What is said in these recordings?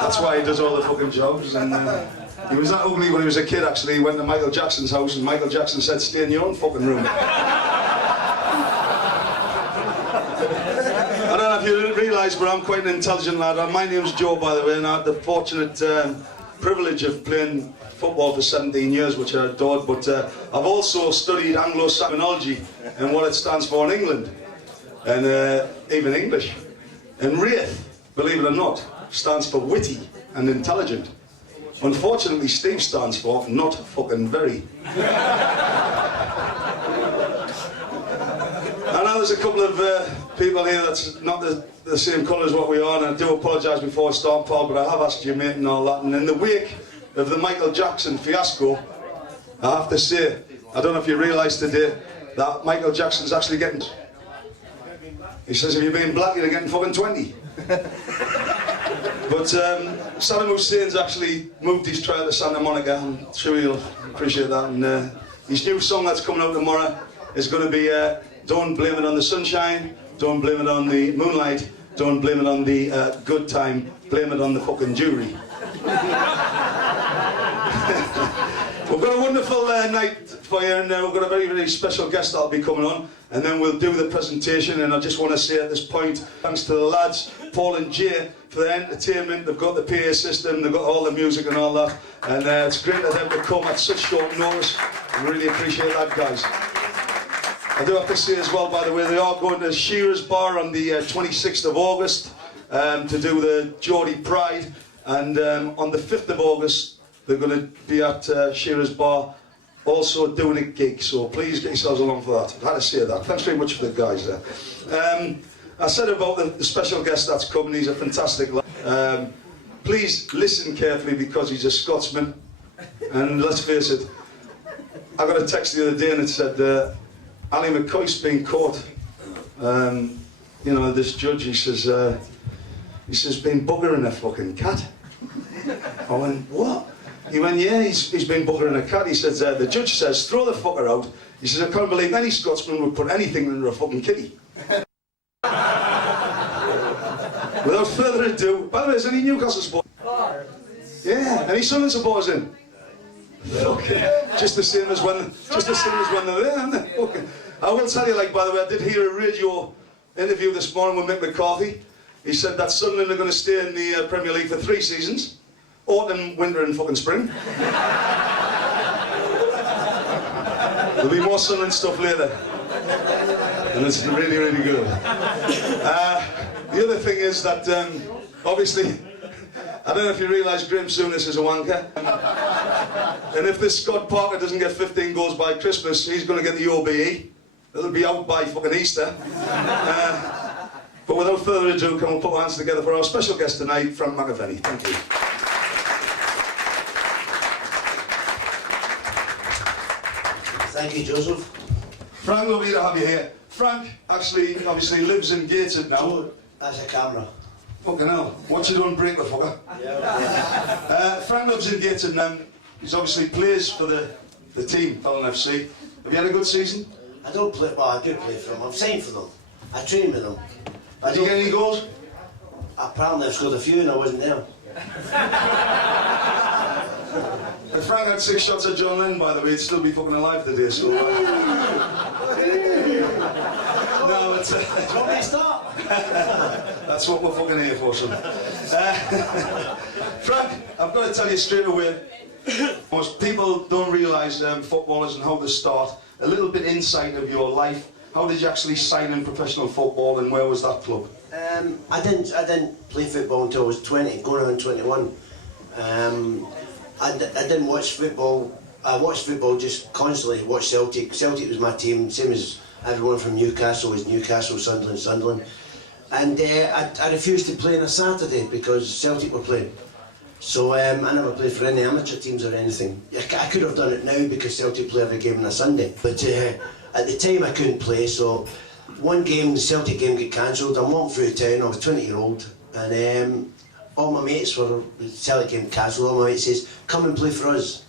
That's why he does all the fucking jobs. And he was that ugly when he was a kid, actually. He went to Michael Jackson's house and Michael Jackson said, "Stay in your own fucking room." I don't know if you realise, but I'm quite an intelligent lad. My name's Joe, by the way, and I had the fortunate privilege of playing football for 17 years, which I adored, but I've also studied Anglo-Saxonology and what it stands for in England, and even English. And Wraith, believe it or not, stands for witty and intelligent. Unfortunately, Steve stands for not fucking very. I know there's a couple of people here that's not the same colour as what we are, and I do apologise before I start, Paul, but I have asked you, mate, and all that. And in the wake of the Michael Jackson fiasco, I have to say, I don't know if you realise today that Michael Jackson's actually getting... He says, if you're being black, you're getting fucking 20. But Saddam Hussein's actually moved his trial to Santa Monica. I'm sure you'll appreciate that. And his new song that's coming out tomorrow is going to be Don't Blame It on the Sunshine, Don't Blame It on the Moonlight, Don't Blame It on the Good Time, Blame It on the fucking Jury. We've got a wonderful night for you, and we've got a very, very special guest that'll be coming on, and then we'll do the presentation. And I just want to say at this point, thanks to the lads, Paul and Jay, for the entertainment. They've got the PA system, they've got all the music and all that, and it's great of them to come at such short notice. I really appreciate that, guys. I do have to say as well, by the way, they are going to Shearer's Bar on the 26th of August to do the Geordie Pride, and on the 5th of August they're going to be at Shearer's Bar also doing a gig, so please get yourselves along for that. I had to say that. Thanks very much for the guys there. I said about the special guest that's coming, he's a fantastic lad. Please listen carefully because he's a Scotsman, and let's face it, I got a text the other day and it said Ali McCoist's been caught. You know, this judge, he says been buggering a fucking cat. I went, what? He went, yeah, he's been buggering a cat. He says, the judge says, throw the fucker out. He says, I can't believe any Scotsman would put anything under a fucking kitty. Without further ado, by the way, is any Newcastle supporters? Yeah, any Sunderland supporters in? Okay. Just the same as when they're there, aren't they? Okay. I will tell you, like, by the way, I did hear a radio interview this morning with Mick McCarthy. He said that Sunderland are going to stay in the Premier League for 3 seasons. Autumn, winter and fucking spring. There'll be more Sunderland stuff later. And it's really, really good. The other thing is that, obviously, I don't know if you realise Graham Souness is a wanker. And if this Scott Parker doesn't get 15 goals by Christmas, he's going to get the OBE. It'll be out by fucking Easter. But without further ado, can we put our hands together for our special guest tonight, Frank McAvennie. Thank you. Thank you, Joseph. Frank, lovely to have you here. Frank actually, obviously, lives in Gateshead now. Joe, that's a camera. Fucking hell. What you don't break the fucker. Yeah. Frank lives in Gateshead now. He's obviously plays for the team, Allon FC. Have you had a good season? I don't play, well, I do play for them. I've signed for them. I train with them. Did you get any goals? Apparently I've scored a few and I wasn't there. If Frank had 6 shots at John Lennon, by the way, he'd still be fucking alive today, so... No, that's... Do you want me to start? That's what we're fucking here for, son. Frank, I've got to tell you straight away, most people don't realise footballers and how they start. A little bit insight of your life. How did you actually sign in professional football, and where was that club? I didn't play football until I was 20, going on 21. I didn't watch football. I watched football just constantly. Watched Celtic. Celtic was my team, same as everyone from Newcastle was Newcastle, Sunderland. And I refused to play on a Saturday because Celtic were playing. So I never played for any amateur teams or anything. I could have done it now because Celtic play every game on a Sunday. But at the time I couldn't play, so one game, the Celtic game, got cancelled. I'm walking through town, I was 20-year-old, and all my mates were, the Celtic game cancelled, all my mates says, come and play for us.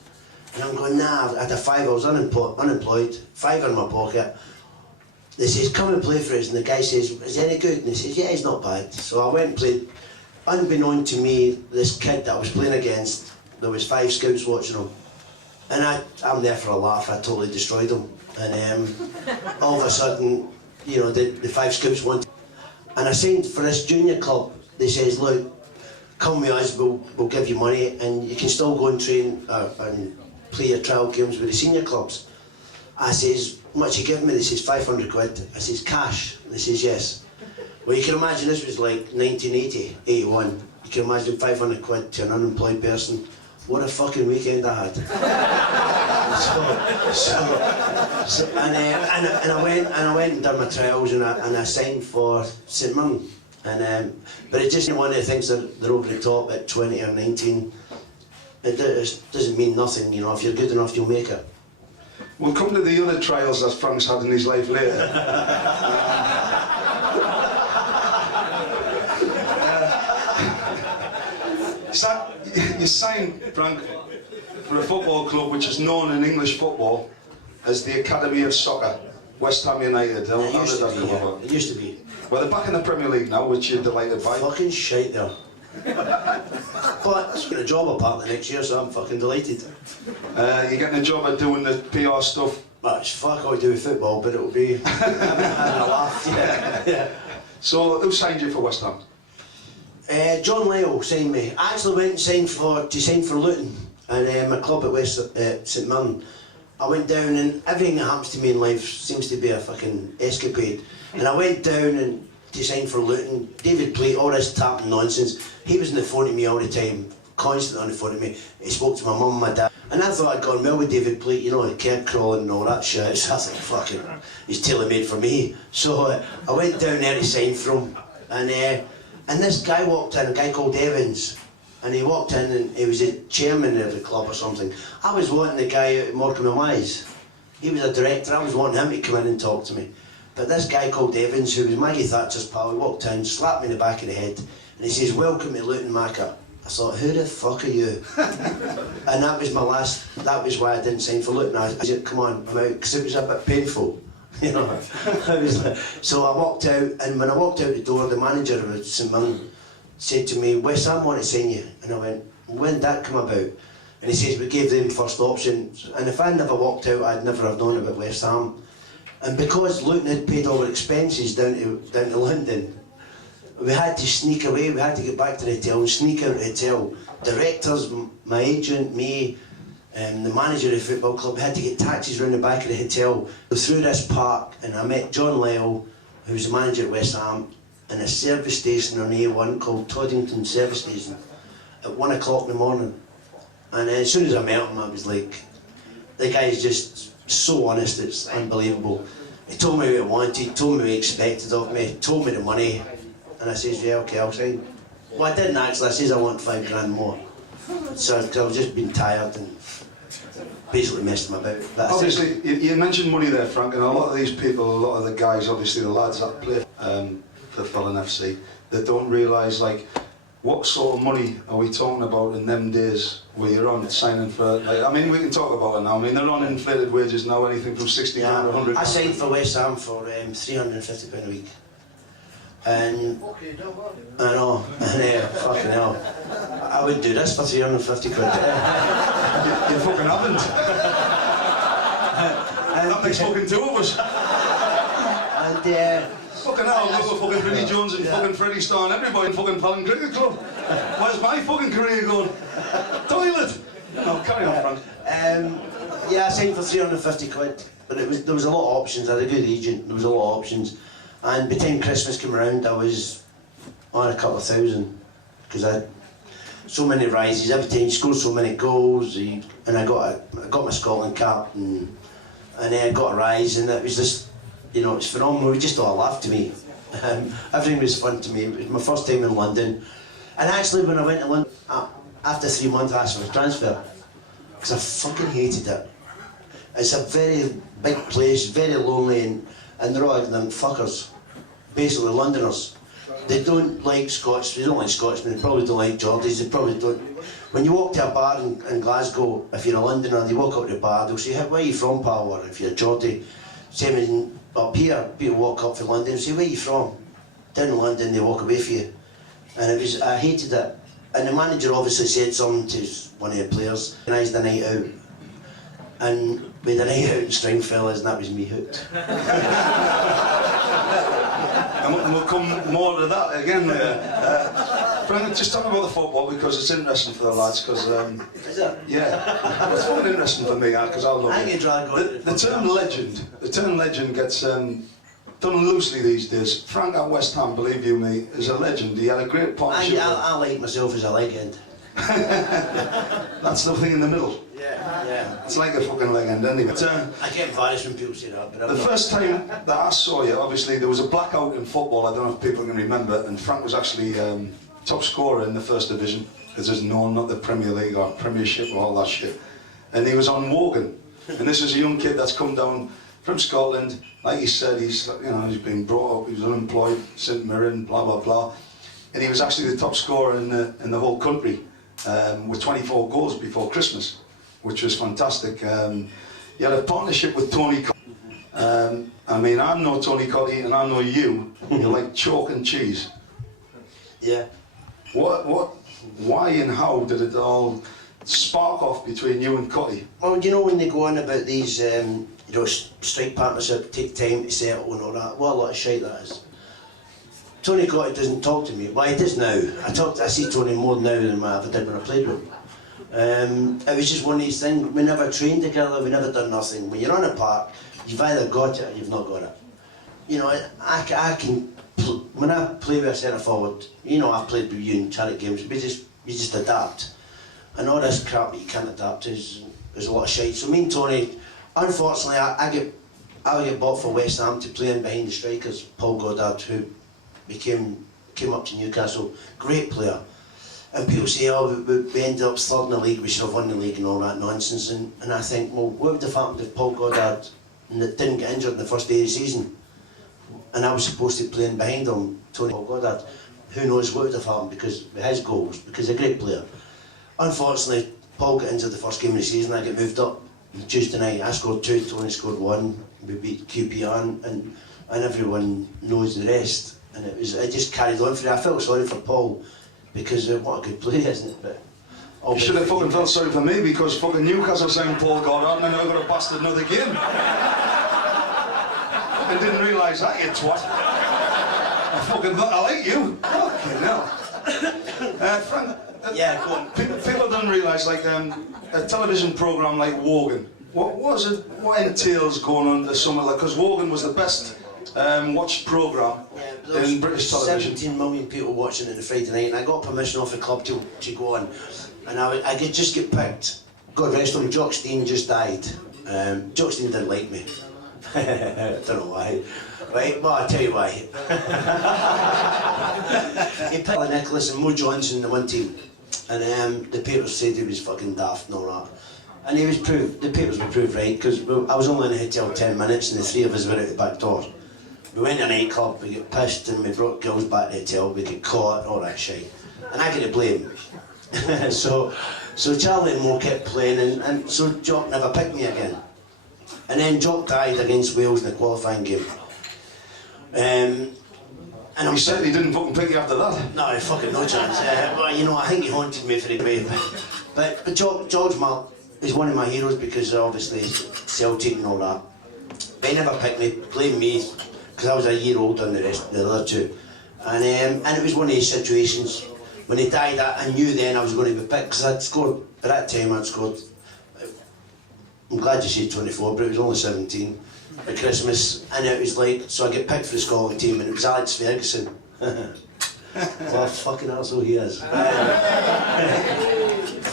And I'm going, nah, I had a 5, I was unemployed, 5 in my pocket. they says, come and play for us, and the guy says, is he any good? And he says, yeah, he's not bad. So I went and played. Unbeknown to me, this kid that I was playing against, there was 5 scouts watching him. And I'm there for a laugh, I totally destroyed him. And all of a sudden, you know, the 5 scouts wanted. And I signed for this junior club. They says, look, come with us, we'll give you money, and you can still go and train and play your trial games with the senior clubs. I says, much you give me? They says, 500 quid. I says, cash? They says, yes. Well, you can imagine this was like 1980, 81. You can imagine 500 quid to an unemployed person. What a fucking weekend I had. And I went and done my trials, and I signed for St Mirren. But it just one of the things that they're over the top at 20 or 19. It doesn't mean nothing, you know. If you're good enough, you'll make it. We'll come to the other trials that Frank's had in his life later. You signed, Frank, for a football club which is known in English football as the Academy of Soccer, West Ham United. How did that come about? It used to be. Well, they're back in the Premier League now, which you're delighted by. Fucking shite there. But that's getting a job apart the next year, so I'm fucking delighted. You're getting a job at doing the PR stuff. Well, it's fuck all to do with football, but it'll be having a laugh. Yeah. So, who signed you for West Ham? John Lyle signed me. I actually went and signed for Luton and my club at St Mirren. I went down, and everything that happens to me in life seems to be a fucking escapade. And I went down and to sign for Luton. David Plate, all this tapping nonsense. He was on the phone to me all the time, constantly on the phone to me. He spoke to my mum and my dad. And I thought I'd gone well with David Plate, you know, the curb crawling and all that shit. So I thought, fucking, he's tailor-made for me. So I went down there to sign for him. And this guy walked in, a guy called Evans. And he walked in and he was the chairman of the club or something. I was wanting the guy out of Morecambe and Wise. He was a director. I was wanting him to come in and talk to me. But this guy called Evans, who was Maggie Thatcher's pal, he walked in, slapped me in the back of the head, and he says, welcome to Luton, Macca. I thought, who the fuck are you? And that was why I didn't sign for Luton. I said, come on, I'm out, because it was a bit painful. You know, so I walked out, and when I walked out the door, the manager of St Mirren said to me, West Ham want to sign you. And I went, when did that come about? And he says, we gave them first option. And if I never walked out, I'd never have known about West Ham. And because Luton had paid all our expenses down to London, we had to sneak away, we had to get back to the hotel and sneak out of the hotel. Directors, my agent, me, the manager of the football club, had to get taxis round the back of the hotel. Go through this park, and I met John Lyle, who was the manager at West Ham, in a service station on A1 called Toddington Service Station at 1 o'clock in the morning. And as soon as I met him, I was like, the guy's just so honest, it's unbelievable. He told me what he wanted, told me what he expected of me, told me the money, and I says, yeah, okay, I'll sign. Well, I didn't actually, I says I want $5 grand more. So I've just been tired and basically messed him about. But obviously, you mentioned money there, Frank, and a lot of these people, a lot of the guys, obviously the lads that play for Fellon FC, they don't realise, like, what sort of money are we talking about in them days where you're on signing for, like, I mean, we can talk about it now. I mean, they're on inflated wages now, anything from 60 grand to 100. I signed for West Ham for £350 a week. And I know, and fucking hell, I would do this for 350 quid. You fucking haven't. That makes fucking two of us. And fucking hell, look at fucking Vinnie Jones and fucking Freddie Starr and everybody in fucking Fallon Cricket Club. Where's my fucking career going? Toilet! No, carry on, Frank. Yeah, I signed for 350 quid, but there was a lot of options. I had a good agent, there was a lot of options. And by the time Christmas came around, I was on a couple of thousand, because I had so many rises. Every time you scored so many goals, and I got my Scotland cap, and then I got a rise, and it was just, you know, it's phenomenal. It was just all a laugh to me. Everything was fun to me. It was my first time in London, and actually when I went to London, after 3 months I asked for a transfer, because I fucking hated it. It's a very big place, very lonely, and they're all ignorant fuckers. Basically Londoners. They don't like Scots, they don't like Scotsmen, they probably don't like Geordies, they probably don't. When you walk to a bar in Glasgow, if you're a Londoner, they walk up to the bar, they'll say, where are you from, pal? Or if you're a Geordie, same Up here, people walk up from London and say, where are you from? Down in London, they walk away from you. And I hated it. And the manager obviously said something to one of the players, organised a night out. And we had a night out in Stringfellas, and that was me hooked. And we'll come more to that again. Frank, just talk about the football because it's interesting for the lads. Because Is it? yeah, it's fucking interesting for me because I'll I know get dragged on the term legend gets done loosely these days. Frank at West Ham, believe you me, is a legend. He had a great partnership. I like myself as a legend. That's nothing in the middle. Yeah. It's like a fucking legend anyway. But, I get embarrassed when people say that, but the first time that I saw you, obviously there was a blackout in football, I don't know if people can remember, and Frank was actually top scorer in the first division, because there's not the Premier League or Premiership or all that shit. And he was on Wogan, and this is a young kid that's come down from Scotland. Like he said, he's been brought up, he was unemployed, St Mirren, blah blah blah, and he was actually the top scorer in the whole country with 24 goals before Christmas, which was fantastic. You had a partnership with Tony Cotty. I mean, I know Tony Cotty and I know you. You're like chalk and cheese. yeah. Why and how did it all spark off between you and Cotty? Well, when they go on about these, strike partnership, take time to settle and all that, what a lot of shite that is. Tony Cotty doesn't talk to me. Well, he does now. I see Tony more now than I ever did when I played with him. It was just one of these things. We never trained together. We never done nothing. When you're on a park, you've either got it or you've not got it. I can. When I play with a centre forward, I've played with you in charity games. You just adapt, and all this crap that you can't adapt is a lot of shite. So me and Tony, unfortunately, I get bought for West Ham to play in behind the strikers. Paul Goddard, who came up to Newcastle, great player. And people say, we ended up third in the league, we should have won the league and all that nonsense. And I think, well, what would have happened if Paul Goddard didn't get injured in the first day of the season? And I was supposed to be playing behind him, Tony Paul Goddard. Who knows what would have happened because of his goals, because he's a great player. Unfortunately, Paul got injured the first game of the season, I get moved up. Tuesday night, I scored 2, Tony scored 1, we beat QPR, and everyone knows the rest. And it just carried on for me. I felt sorry for Paul, because what a good player, isn't it? But you should have fucking felt sorry for me because fucking Newcastle signed Paul Goddard and then I got a bastard another game. I didn't realise that, you twat. I fucking thought I like you. Fucking hell. Frank, yeah, go on. People don't realise, like a television programme like Wogan, what entails going on to something like, because Wogan was the best watched programme in British television. 17 million people watching it on a Friday night, and I got permission off the club to go on, and I could just get picked. God rest him, Jock Stein just died. Jock Stein didn't like me. I don't know why. Right, well, I'll tell you why. He picked Nicholas and Mo Johnson in the one team, and the papers said he was fucking daft and all that. And he was proved, the papers were proved right, because I was only in the hotel 10 minutes and the 3 of us were out the back door. We went to a nightclub, we got pissed and we brought girls back to the hotel, we got caught, all that shit. And I get to blame. so Charlie and Mo kept playing, and so Jock never picked me again. And then Jock died against Wales in the qualifying game. And he certainly didn't fucking pick you after that. No, fucking no chance. Well, I think he haunted me for a bit. But George Mark is one of my heroes because obviously he's Celtic and all that. But he never picked me, blamed me, because I was a year older than the other two. And it was one of these situations. When he died, I knew then I was going to be picked, because I'd scored, at that time I'd scored, I'm glad you said 24, but it was only 17 at Christmas. And it was like, so I get picked for the Scotland team, and it was Alex Ferguson. What a fucking arsehole he is.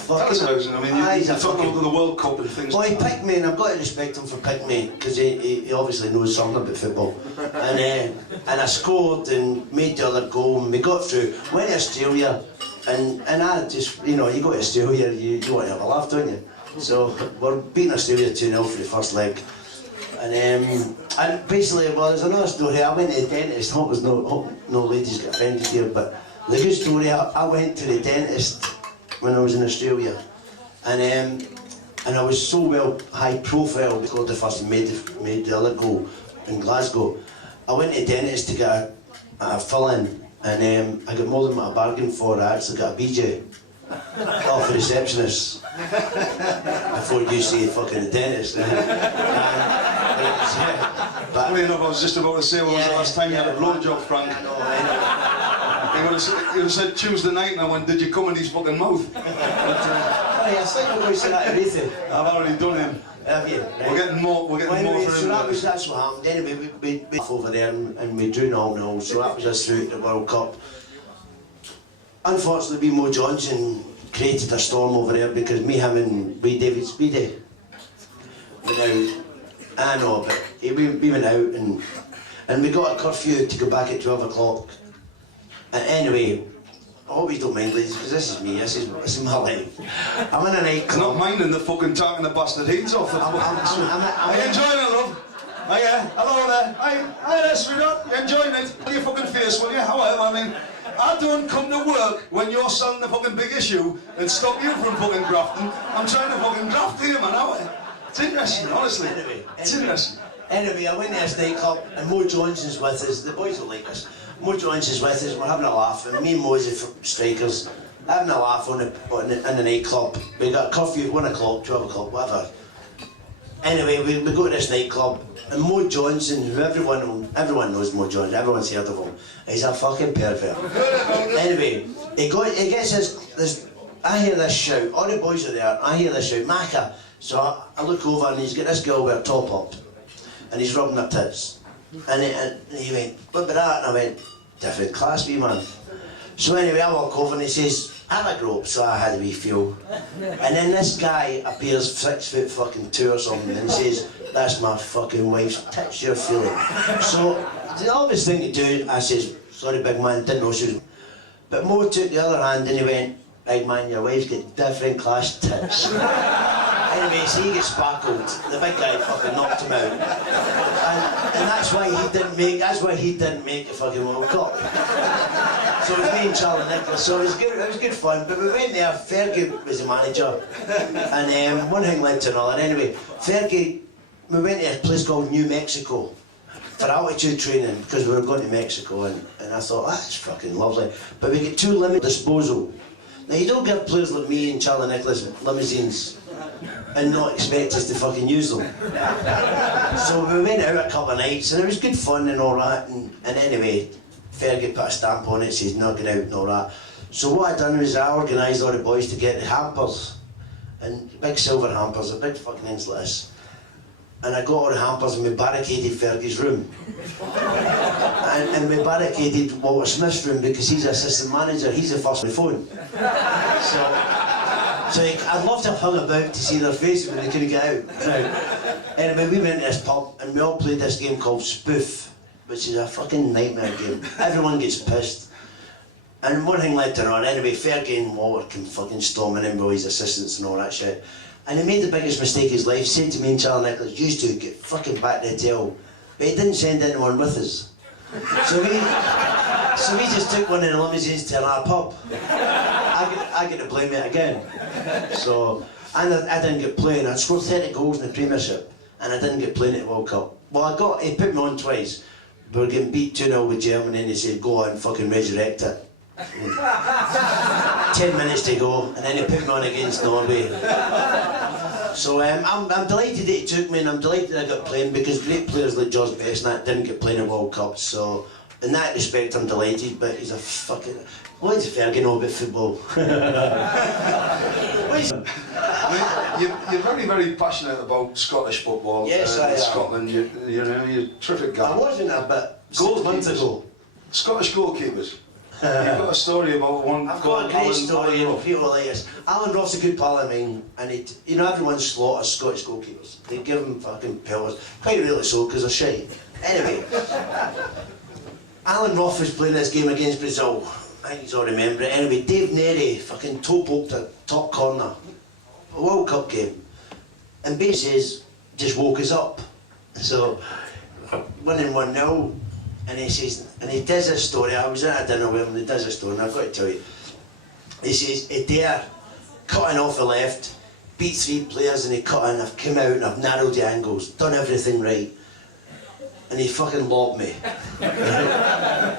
Tell us about him. I mean, you're talking about the World Cup and things. Well, he picked me, and I've got to respect him for picking me, because he obviously knows something about football. And I scored and made the other goal, and we got through. Went to Australia, and I just, you go to Australia, you want to have a laugh, don't you? So we're beating Australia 2-0 for the first leg. And basically, well, there's another story. I went to the dentist. Hope no ladies get offended here, but the good story, I went to the dentist when I was in Australia, and I was so well high profile. We scored the first and made the other goal. in Glasgow. I went to the dentist to get a fill-in, and I got more than what I bargained for. I actually got a BJ off the receptionist before you see fucking the dentist. Funny enough, I was just about to say, when was the last time you had a blowjob, Frank? I know. He would have said Tuesday night, and I went, did you come in his fucking mouth? Hey, I think I'm going to say that to Ethan. I've already done him. Have you? We're getting more for anyway, him. so that's what happened. Anyway, we over there and we drew 0-0, so that was us through to the World Cup. Unfortunately, Mo Johnson created a storm over there because me, him and David Speedy went out. I know, but we went out and we got a curfew to go back at 12 o'clock. And anyway, I hope you don't mind, ladies, because this is me, this is my life. I'm in a nightclub. Not minding the fucking talking the bastard heats off the fucking... Are you enjoying it, love? Oh yeah, hello there. Hi there, sweetheart. You enjoying it? Tell your fucking face, will you? However, I mean, I don't come to work when you're selling the fucking big issue and stop you from fucking grafting. I'm trying to fucking graft here, man, aren't I? It's interesting, honestly. It's interesting. Anyway, I went to this nightclub and Mo Johnson's with us. The boys will like us. Mo Johnson's with us. We're having a laugh, and me and Mo's the strikers having a laugh in the nightclub. We got a curfew, 1 o'clock, 12 o'clock, whatever. Anyway, we go to this nightclub, and Mo Johnson, who everyone knows Mo Johnson, everyone's heard of him. He's a fucking pervert. Anyway, he gets this. I hear this shout. All the boys are there. I hear this shout, Macca. So I look over and he's got this girl with her top up, and he's rubbing her tits. And he went, what about that? And I went, different class, wee man. So anyway, I walk over and he says, I'm a grope, so I had a wee feel. And then this guy appears 6'2" or something and says, that's my fucking wife's tits you're feeling. So the obvious thing to do, I says, sorry big man, didn't know she was. But Mo took the other hand and he went, big man, your wife's got different class tits. Anyway, so he gets sparkled. The big guy fucking knocked him out. And that's why he didn't make the fucking World Cup. So it was me and Charlie Nicholas, so it was good fun. But we went there, Fergie was the manager, and one thing led to another. Anyway, Fergie, we went to a place called New Mexico for altitude training because we were going to Mexico, and I thought, that's fucking lovely. But we get 2 limited disposal. Now you don't give players like me and Charlie Nicholas limousines and not expect us to fucking use them. So we went out a couple of nights and it was good fun and all that, and anyway, Fergie put a stamp on it, says not going out and all that. So what I done was I organised all the boys to get the hampers, and big silver hampers, a big fucking things like this. And I got all the hampers and we barricaded Fergie's room. and we barricaded Walter Smith's room because he's assistant manager, he's the first on the phone. So I'd love to have hung about to see their faces when they couldn't get out. Anyway, we went to this pub and we all played this game called Spoof, which is a fucking nightmare game. Everyone gets pissed. And one thing led to another. Anyway, Fergie and Walter came fucking storming in with his assistants and all that shit. And he made the biggest mistake of his life, said to me and Charlie Nicholas, you two get fucking back to the hotel. But he didn't send anyone with us. So we just took one of the limousines to our pub. I get to blame it again. So, and I didn't get playing. I'd scored 30 goals in the Premiership, and I didn't get playing at the World Cup. Well, he put me on twice. We were getting beat 2-0 with Germany, and he said, go on, fucking resurrect it. 10 minutes to go, and then he put me on against Norway. So I'm delighted that he took me, and I'm delighted I got playing, because great players like George Best and that didn't get playing in World Cup. So in that respect, I'm delighted. But he's a fucking. What does Fergie know about football? You're very, very passionate about Scottish football. Yes, I am. Scotland, you're a terrific guy. I wasn't a bit 6 months ago. Scottish goalkeepers. You've got a story about one. I've got a great story, and people like this. Allon Roth's a good pal of mine, and everyone slaughters Scottish goalkeepers. They give them fucking pelters. Quite really so, because they're shite. Anyway, Allon Roth was playing this game against Brazil. I think you all remember it. Anyway, Dave Nerey fucking toe-poked a top corner. A World Cup game. And Bases just woke us up. So, 1-1-0. And he says, and he does this story. I was at a dinner with him, and he does this story, and I've got to tell you. He says, Adair, cutting off the left, beat 3 players, and he cut in. I've come out and I've narrowed the angles, done everything right. and he fucking lobbed me.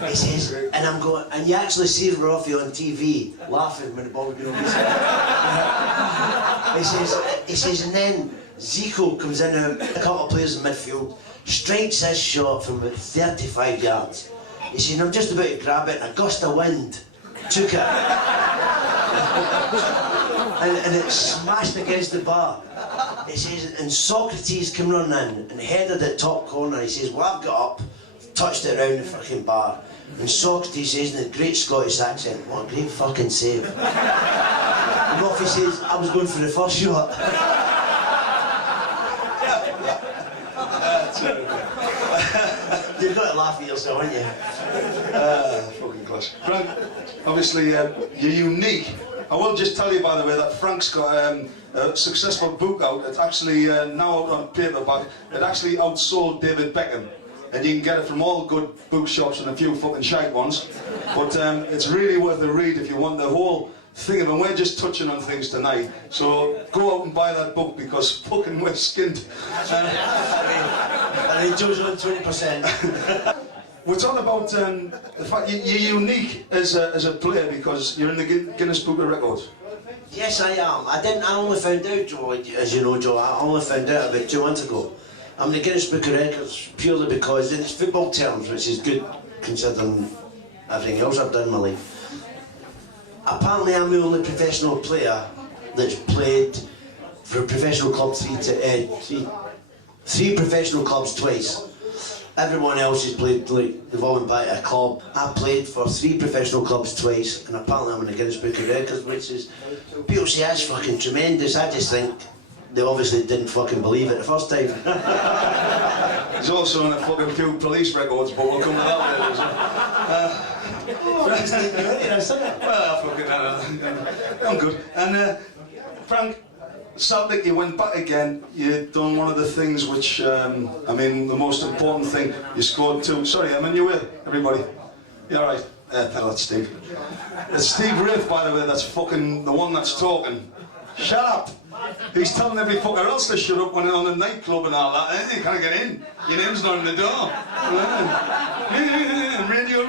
He says, and I'm going, and you actually see Rafi on TV laughing when the ball was going over his head. He says, and then Zico comes in, a couple of players in midfield, strikes his shot from about 35 yards. He says, I'm just about to grab it, and a gust of wind took it. and it smashed against the bar. He says, and Socrates came running in and headed it top corner. He says, well, I've got up, touched it around the fucking bar. And Socrates says in a great Scottish accent, what a great fucking save. And Rafi says, I was going for the first shot. You've got to laugh at yourself, haven't you? Fucking class. Frank, obviously you're unique. I will just tell you, by the way, that Frank's got a successful book out. It's actually now out on paperback. It actually outsold David Beckham. And you can get it from all good bookshops and a few fucking shite ones. But it's really worth a read if you want the whole thing of it. And we're just touching on things tonight. So go out and buy that book because fucking we're skinned. And he Joe's on 20%. We're talking about the fact you're unique as a player because you're in the Guinness Book of Records. Yes, I am. I only found out, Joe, as you know, Joe, I only found out about 2 months ago. I'm in the Guinness Book of Records purely because it's football terms, which is good considering everything else I've done in my life. Apparently I'm the only professional player that's played for a professional club three professional clubs twice. Everyone else has played, like, they've all been back at a club. I played for 3 professional clubs twice, and apparently I'm in the Guinness Book of Records, which is, people say that's fucking tremendous. I just think they obviously didn't fucking believe it the first time. He's also in a fucking few police records, but we'll come to that later. Well, fucking, I'm good. And Frank, Celtic, you went back again. You'd done one of the things which, I mean, the most important thing. You scored 2. Sorry, I'm in your way, everybody. You all right? No, that's Steve. It's Steve Wraith, by the way. That's fucking the one that's talking. Shut up. He's telling every fucker else to shut up when they're on the nightclub and all that. You can't get in. Your name's not in the door.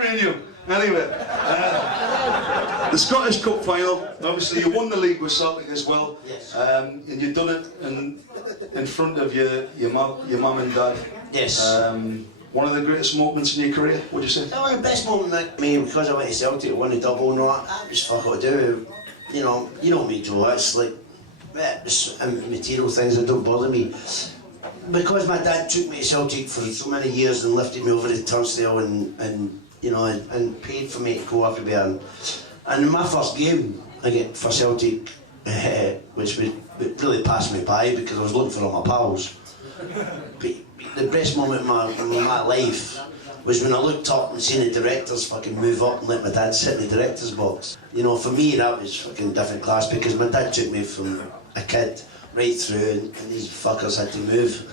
Radio. Anyway, the Scottish Cup final. Obviously, you won the league with Celtic as well. Yes. And you've done it in front of your mum and dad. Yes. One of the greatest moments in your career, would you say? One of the best moments, because I went to Celtic, I won the double, and all that. That was fuck what I do. You know me, Joe. It's like it's material things that don't bother me. Because my dad took me to Celtic for so many years and lifted me over the turnstile and paid for me to go everywhere. And my first game for Celtic, which really passed me by because I was looking for all my pals. But the best moment in my life was when I looked up and seen the directors fucking move up and let my dad sit in the director's box. You know, for me that was fucking different class because my dad took me from a kid right through and these fuckers had to move.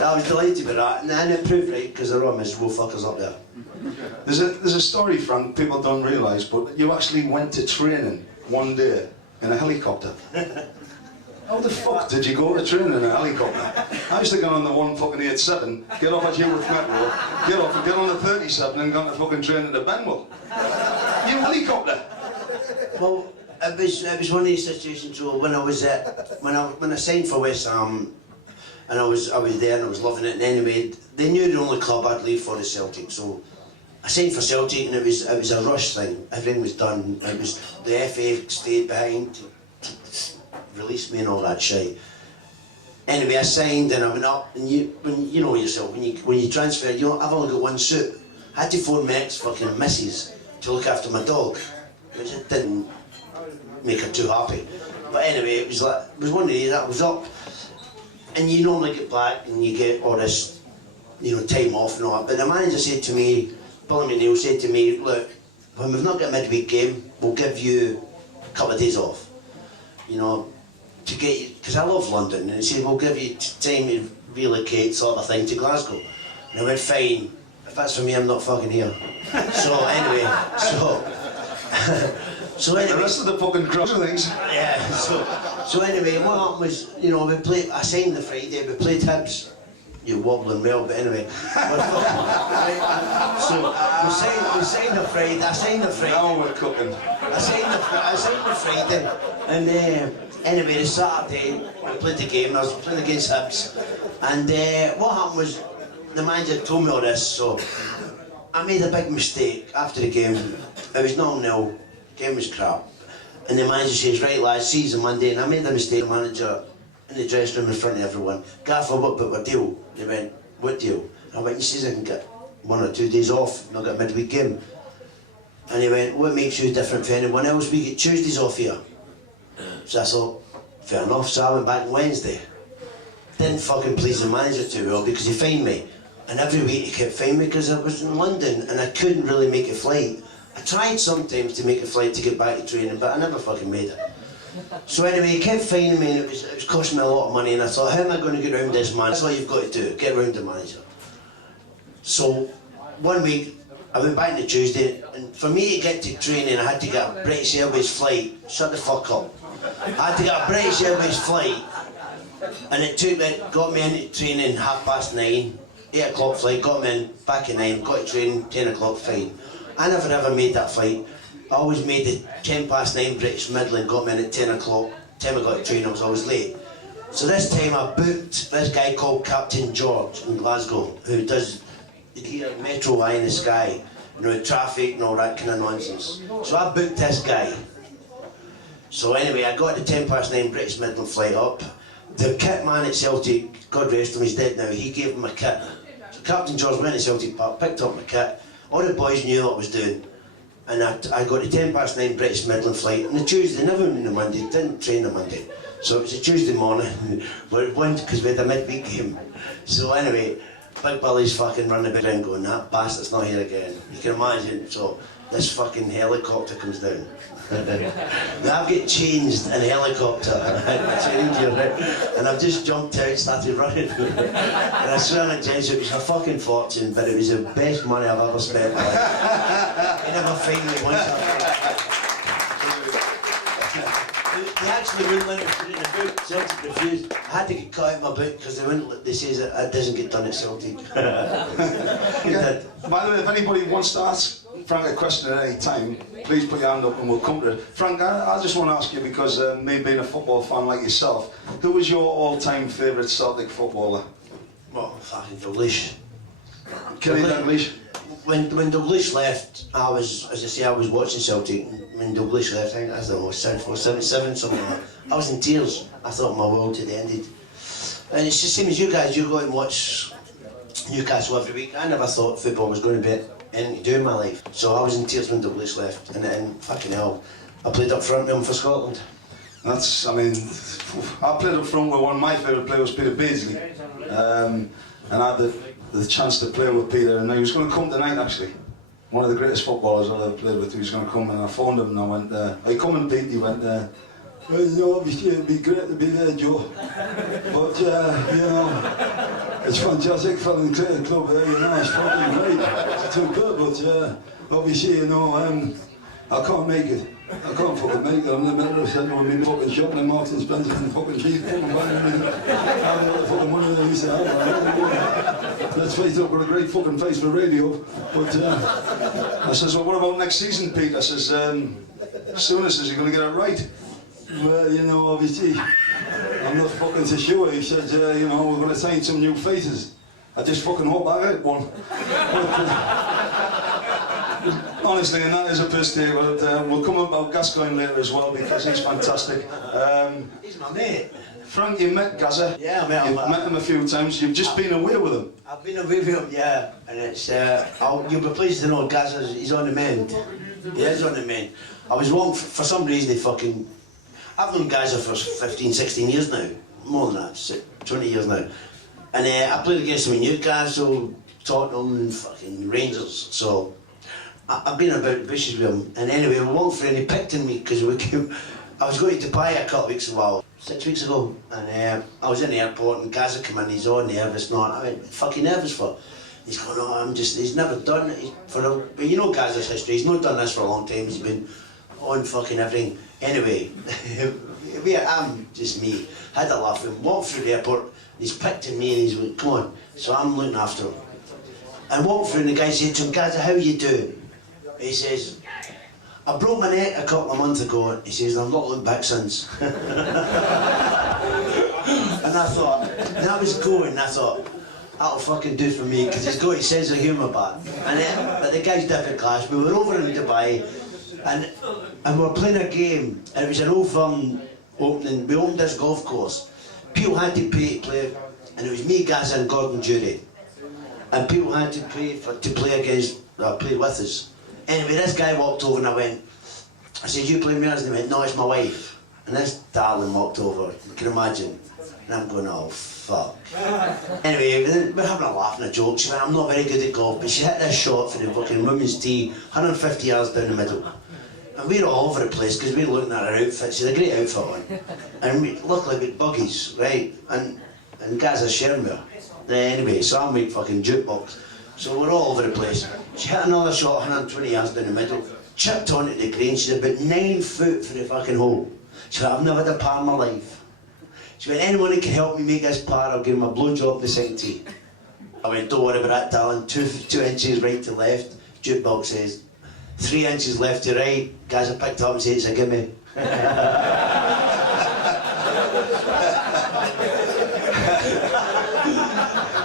I was delighted with that and it proved right because there were miserable fuckers up there. There's a story, Frank, people don't realise, but you actually went to training one day in a helicopter. How the fuck did you go to training in a helicopter? I used to get on the 187, get off at Hewitt Metro, get off and get on the 37 and go to fucking training to Benwell. You helicopter? Well, it was one of these situations when I was when I signed for West Ham and I was there and I was loving it, and anyway they knew the only club I'd leave for is Celtic, so I signed for Celtic and it was a rush thing. Everything was done. It was the FA stayed behind to release me and all that shit. Anyway, I signed and I went up, and you know yourself, when you transfer, I've only got one suit. I had to phone my ex-fucking missus to look after my dog, which it didn't make her too happy. But anyway, it was one of these. I was up, and you normally get back and you get all this, time off and all that. But the manager said to me, Billy McNeil said to me, look, when we've not got a midweek game, we'll give you a couple of days off. To get you, because I love London, and he said, we'll give you time to relocate, sort of thing, to Glasgow. And I went, fine, if that's for me, I'm not fucking here. So anyway, So The anyway, rest of the fucking crowd of things. yeah. So anyway, what happened was, you know, I signed the Friday, we played Hibs. You're wobbling well, but anyway. So we signed the Friday. I signed the Friday. Now we're cooking. I signed the Friday, and anyway, the Saturday we played the game. I was playing against Hibs, and what happened was the manager told me all this. So I made a big mistake after the game. It was 0-0. Game was crap, and the manager says, "Right, lads, see you on Monday." And I made a mistake. The manager in the dressing room in front of everyone. "Gaffer, what about our deal?" They went, "What deal?" I went, "He says I can get 1 or 2 days off, and I'll get a midweek game." And he went, "What makes you different from anyone else? We get Tuesdays off here." So I thought, fair enough. So I went back on Wednesday. Didn't fucking please the manager too well because he fined me. And every week he kept fining me because I was in London and I couldn't really make a flight. I tried sometimes to make a flight to get back to training, but I never fucking made it. So anyway, he kept fining me and it was costing me a lot of money, and I thought, how am I going to get around this man? That's all you've got to do, get around the manager. So one week, I went back on the Tuesday, and for me to get to training, I had to get a British Airways flight. Shut the fuck up. I had to get a British Airways flight, and it got me into training 9:30, 8 o'clock flight, got me in, back at 9, got to training, 10 o'clock fine. I never ever made that flight. I always made the 9:10 British Midland, got me in at 10 o'clock. Time I got to train, I was always late. So this time I booked this guy called Captain George in Glasgow, who does the Metro Eye in the Sky, you know, traffic and all that kind of nonsense. So I booked this guy. So anyway, I got the 9:10 British Midland flight up. The kit man at Celtic, God rest him, he's dead now, he gave him a kit. So Captain George went to Celtic Park, picked up my kit. All the boys knew what I was doing. And I got the 9:10 British Midland flight on the Tuesday, never on the Monday, didn't train on Monday. So it was a Tuesday morning, because we had a midweek game. So anyway, Big Billy's fucking running around going, that bastard's not here again. You can imagine, so this fucking helicopter comes down. Now I've got changed in a helicopter, and I've just jumped out, started running. And I swear to Jesus, it was a fucking fortune, but it was the best money I've ever spent. He never fined me once. They actually wouldn't let me put it in the book. Celtic refused. I had to get cut out of my book because they says it doesn't get done at Celtic. Yeah. By the way, if anybody wants to ask Frank a question at any time, please put your hand up and we'll come to it. Frank, I just want to ask you, because me being a football fan like yourself, who was your all-time favourite Celtic footballer? Well, fucking Dalglish. Kenny Dalglish? When Dalglish left, I was watching Celtic. When Dalglish left, I think I don't know, 77, something like that. I was in tears. I thought my world had ended. And it's the same as you guys. You go out and watch Newcastle every week. I never thought football was going to be anything to do in my life. So I was in tears when Dalglish left. And then, fucking hell, I played up front with him for Scotland. That's, I mean, I played up front with one of my favourite players, Peter Beardsley. And I had the chance to play with Peter, and he was going to come tonight actually. One of the greatest footballers I've ever played with, he was going to come, and I phoned him and I went, "Are you coming, Pete?" He went, "Well, you know, obviously it'd be great to be there, Joe. But, you know, it's fantastic for the club there, you know, it's fucking great. It's too good, but obviously, you know, I can't make it. I can't fucking make it. I'm in the middle of sitting on me fucking shopping in Marks and Spencer and fucking cheese fucking buying everything. I haven't got the fucking money that I used to have. Let's face it, I've got a great fucking face for radio. But I says, "Well, what about next season, Pete?" I says, "Soon as you're going to get it right." "Well, you know, obviously, I'm not fucking so sure." He said, "You know, we're going to sign some new faces. I just fucking hope I get one." Honestly, and that is a piss day, but we'll come about Gascoigne later as well, because he's fantastic. He's my mate. Frank, you met Gazza. Yeah, I met him. You've met him a few times. You've just been away with him. I've been away with him, yeah. And it's, you'll be pleased to know Gazza's, he's on the mend. He is on the mend. I was wrong, for some reason I've known Gazza for 15, 16 years now. More than that, 20 years now. And I played against him in Newcastle, Tottenham and fucking Rangers, so I've been about the bushes with him. And anyway, one friend, he picked on me because I was going to Dubai a couple of weeks ago, 6 weeks ago, and I was in the airport and Gazza came in, he's all nervous, not. I went, "Fucking nervous for?" He's going, "Oh, he's never done it but you know Gazza's history, he's not done this for a long time, he's been on fucking everything. Anyway, I'm just me. Had a laugh and walked through the airport. He's picked at me and he's like, come on. So I'm looking after him. And walked through and the guy said to him, Gaza, how you doing? He says, I broke my neck a couple of months ago. He says, I've not looked back since. And I thought, and I was going, and I thought, that'll fucking do for me, because he's got his sense of humour back. But the guy's different class. We were over in Dubai, and we were playing a game, and it was an old firm opening. We opened this golf course. People had to pay to play, and it was me, Gaza, and Gordon Jury. And people had to pay to play play with us. Anyway, this guy walked over and I said, you play mirrors? And he went, no, it's my wife. And this darling walked over, you can imagine. And I'm going, oh, fuck. Anyway, we're having a laugh and a joke. She went, I'm not very good at golf, but she hit this shot for the fucking women's tee, 150 yards down the middle. And we were all over the place because we were looking at her outfit. She had a great outfit on. And we looked like with buggies, right? And Gaza sharing with her. Anyway, so I'm with fucking jukebox. So we're all over the place. She hit another shot 120 yards down the middle, chipped onto the green. She's about 9 foot for the fucking hole. She went, I've never had a par in my life. She went, anyone who can help me make this par, I'll give him a blowjob the second tee. I went, don't worry about that, darling. 2 inches right to left. Jukebox says, 3 inches left to right. Guys, I picked up and said, it's a gimme.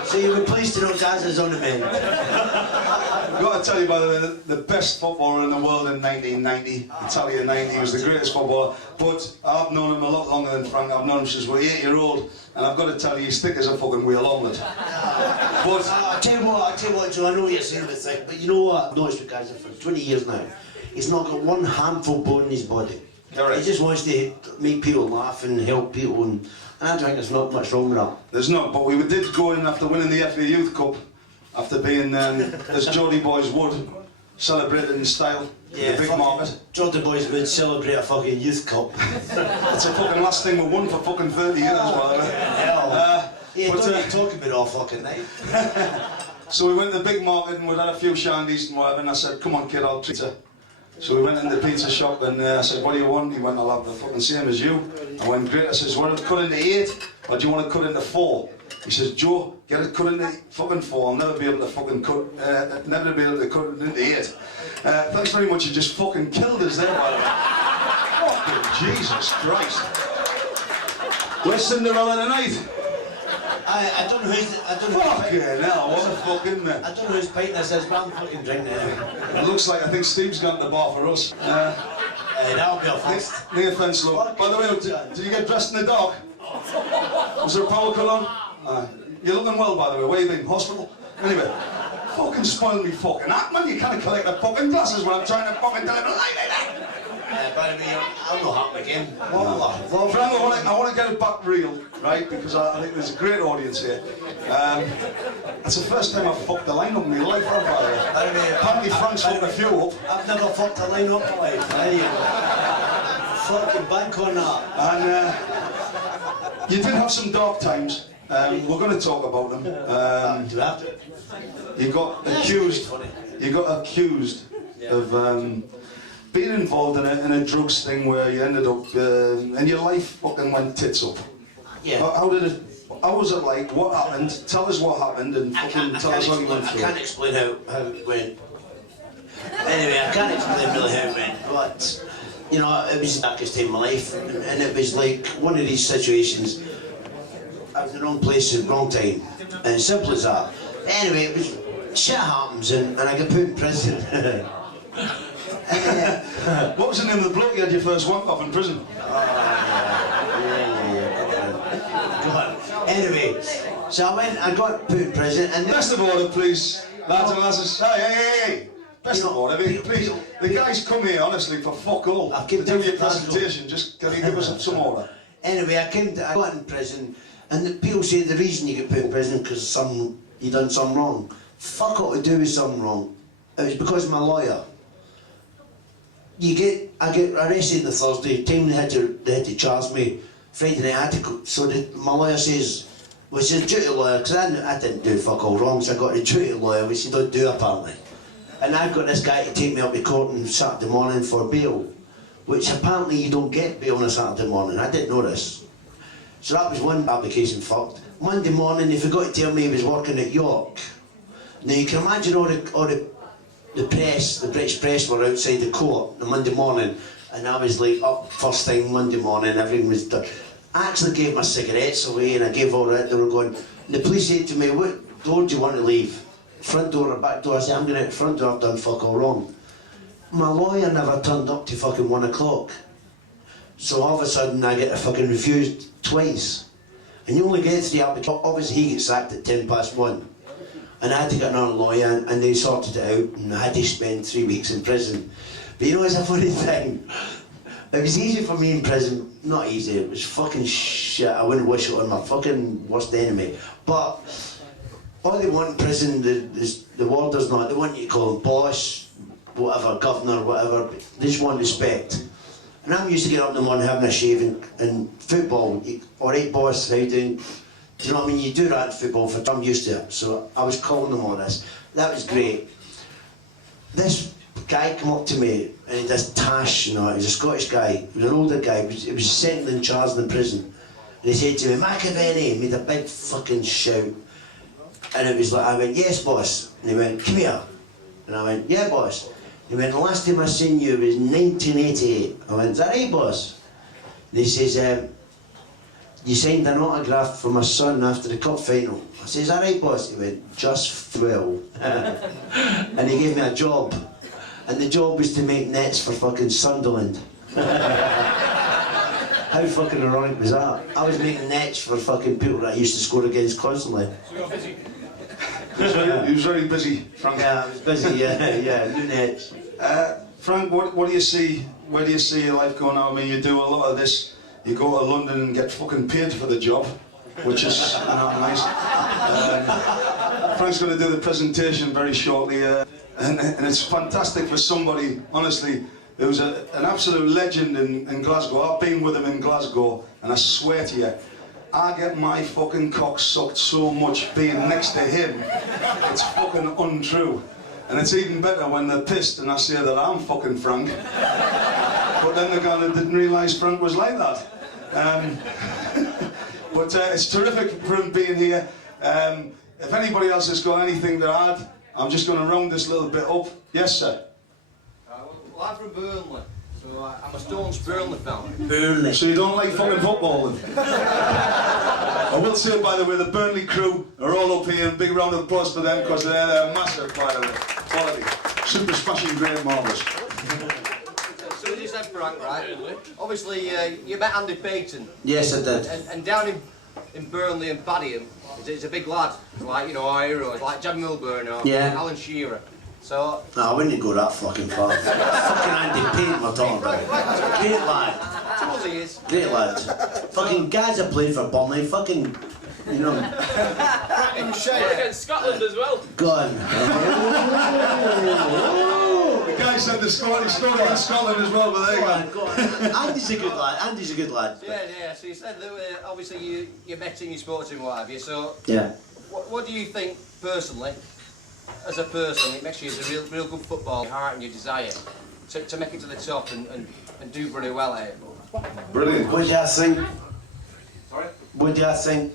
So you were pleased to know Gaza's on the mend. I've got to tell you, by the way, the best footballer in the world in 1990, Italia 90, he was the greatest footballer, but I've known him a lot longer than Frank. I've known him since we're 8-year-old, and I've got to tell you, he's thick as a fucking wheel omelette. But I'll tell you what, Joe, I know you're saying it's thick, but you know what I've noticed with Gaza for 20 years now? He's not got one harmful bone in his body. Correct. He just wants to make people laugh and help people, and I don't think there's not much wrong with that. there's not, but we did go in after winning the FA Youth Cup, after being, as Geordie boys would, celebrated in style, Yeah, the big market. Geordie boys would celebrate a fucking youth cup. It's the fucking last thing we won for fucking 30 years, whatever. Hell. Yeah, but, don't talk about it all fucking night. So we went to the big market and we had a few shandies and whatever, and I said, come on kid, I'll treat you. So we went in the pizza shop and I said, what do you want? He went, I'll have the fucking same as you. I went, great. I says, want to cut into 8 or do you want to cut into 4? He says, Joe, get it cut into fucking 4. I'll never be able to fucking cut, never be able to cut it into 8. Thanks very much, you just fucking killed us there, by the way. Fucking Jesus Christ. Where's Cinderella tonight? I don't know who's... Fucking hell, what a fucking... I don't know whose pint this is, but I'm fucking drinking it anyway. It looks like, I think Steve's gone to the bar for us. That'll be a first. No offence, love. By the way, did you get dressed in the dark? Was there a power cut on? You're looking well, by the way. Where you been? Hospital? Anyway, fucking spoil me fucking act, man. You can't collect the fucking glasses when I'm trying to fucking deliver light like that. By the way, I'm not happy again. Frank, I want to get it back real, right? Because I think there's a great audience here. It's the first time I've fucked the line up in my life, by the way. Apparently Frank's fucked a few up. I've never fucked a line up in my life. There you go. Fucking bank on that. And you did have some dark times. We're going to talk about them. Do you have to? You got accused of being involved in a drugs thing where you ended up and your life fucking went tits up. Yeah. How was it like? What happened? Tell us what happened and fucking tell us what you went through. I can't explain how it went. Anyway, I can't explain really how it went, but you know, it was the darkest time of my life, and it was like one of these situations. I was in the wrong place at the wrong time, and simple as that. Anyway, it was shit happens, and I got put in prison. What was the name of the bloke you had your first wank off in prison? Anyway, so I got put in prison, and Best of order, please, lads and lasses. Hey. Best of order, please. The guys come here, honestly, for fuck all. To do your presentation, just can you give us some order? Anyway, I got in prison, and the people say the reason you get put in prison because you done something wrong. Fuck all to do with something wrong. It was because of my lawyer. I get arrested on the Thursday. Time they had to charge me. Friday night I had to go. So my lawyer says, which is a duty lawyer, because I didn't do fuck all wrong, so I got a duty lawyer, which you don't do apparently. And I've got this guy to take me up to court on Saturday morning for bail. which apparently you don't get on a Saturday morning. I didn't know this. So that was one application fucked. Monday morning, he forgot to tell me he was working at York. Now you can imagine all the press, the British press were outside the court on Monday morning, and I was like up first thing Monday morning, everything was done. I actually gave my cigarettes away and I gave all that. They were going, and the police said to me, what door do you want to leave? Front door or back door? I said, I'm going out the front door, I've done fuck all wrong. My lawyer never turned up to fucking 1 o'clock. So all of a sudden I get fucking refused twice. And you only get 3 applications. Obviously he gets sacked at 1:10. And I had to get another lawyer and they sorted it out and I had to spend 3 weeks in prison. But you know, it's a funny thing. It was easy for me in prison. Not easy, it was fucking shit. I wouldn't wish it on my fucking worst enemy. But all they want in prison, the warders not, they want you to call them boss, whatever, governor, whatever. They just want respect. And I'm used to getting up in the morning having a shave and football. Alright boss, how you doing? Do you know what I mean? You do that in football, I'm used to it. So I was calling them all this. That was great. This guy come up to me and he does Tash, you know, he's a Scottish guy, he was an older guy, he was second in charge in the prison. And he said to me, McAvennie, made a big fucking shout. And it was like, I went, yes boss. And he went, come here. And I went, yeah boss. He went, the last time I seen you was 1988. I went, is that right boss? And he says, you signed an autograph for my son after the cup final. I said, is that right boss? He went, just 12. And he gave me a job. And the job was to make nets for fucking Sunderland. How fucking ironic was that? I was making nets for fucking people that I used to score against constantly. So you're busy? He was very busy, Frank. Yeah, I was busy, yeah, new nets. Frank, what do you see, where do you see your life going now? I mean, you do a lot of this, you go to London and get fucking paid for the job, which is nice. Frank's going to do the presentation very shortly. And it's fantastic for somebody, honestly, who's an absolute legend in Glasgow. I've been with him in Glasgow, and I swear to you, I get my fucking cock sucked so much being next to him, it's fucking untrue. And it's even better when they're pissed and I say that I'm fucking Frank. But then the guy didn't realise Frank was like that. But it's terrific for him being here. If anybody else has got anything to add, I'm just going to round this little bit up. Yes, sir? Well, I'm from Burnley, so I'm a Stones Burnley fan. Burnley. So you don't like fucking football then? I will say, by the way, the Burnley crew are all up here, and big round of applause for them because they're massive quality. Super smashing, great, marvellous. So as you said, Frank, right? Obviously, you met Andy Payton. Yes, I did. And down in Burnley and Padiham, he's a big lad. Like, you know, our heroes, like Jed Milburn or Alan Shearer. So... No, I wouldn't go that fucking far. Fucking Andy Payton we're talking about. Great lad. Suppose he is. Great lad. Fucking guys that played for Burnley, fucking, you know. Against Scotland as well. Go on. The guy said the scored against Scotland as well, but there you go. Go on. Andy's a good lad. Andy's a good lad. Yeah. So you said that obviously you met him, you spoke to him, what have you. So Yeah. what do you think personally, as a person, it makes you a real good footballer, your heart and your desire to make it to the top and do very well at it? Brilliant. What do you think? Sorry? What do you think?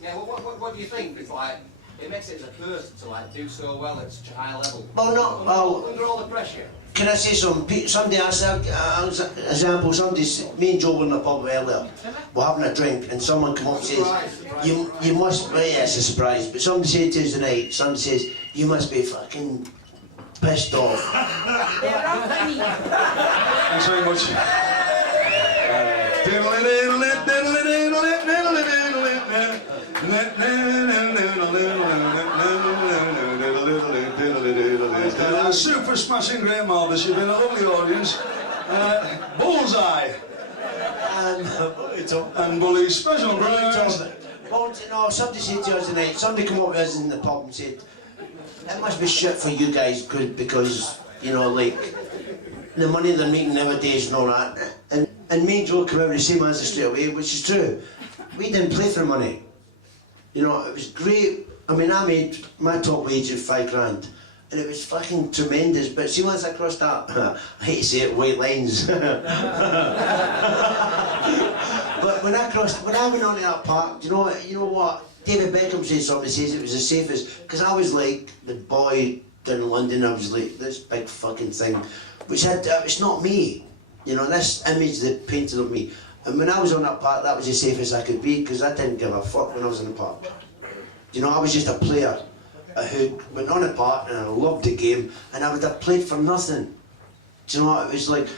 Yeah, well, what do you think? It's like, it makes it as a person to like do so well at such a high level. Well, no, well, Under all the pressure. can I say something? Somebody asked, example, me and Joe were in the pub earlier, we're having a drink, and someone come up and says, you must, well, yeah, it's a surprise, but somebody said to us tonight, somebody says, you must be fucking pissed off. Thanks very much. Super smashing, great, marvellous. You've been a lovely audience. Bullseye and Bully special prize. Well, no, somebody said to us tonight, somebody come up with us in the pub and said, it must be shit for you guys because, you know, like, the money they're making nowadays and all that. And me and Joe come out with the same answer straight away, which is true. We didn't play for money. You know, it was great. I mean, I made my top wage of £5 grand. and it was fucking tremendous. But see, once I crossed that, I hate to say it, white lines. But when I went onto that park, you know what? David Beckham said something. He says it was the safest, because I was like the boy down in London. I was like this big fucking thing, which it's not me. You know, this image they painted of me. And when I was on that park, that was the safest I could be, because I didn't give a fuck when I was in the park. You know, I was just a player who went on the park and I loved the game, and I would have played for nothing. Do you know what? It was like,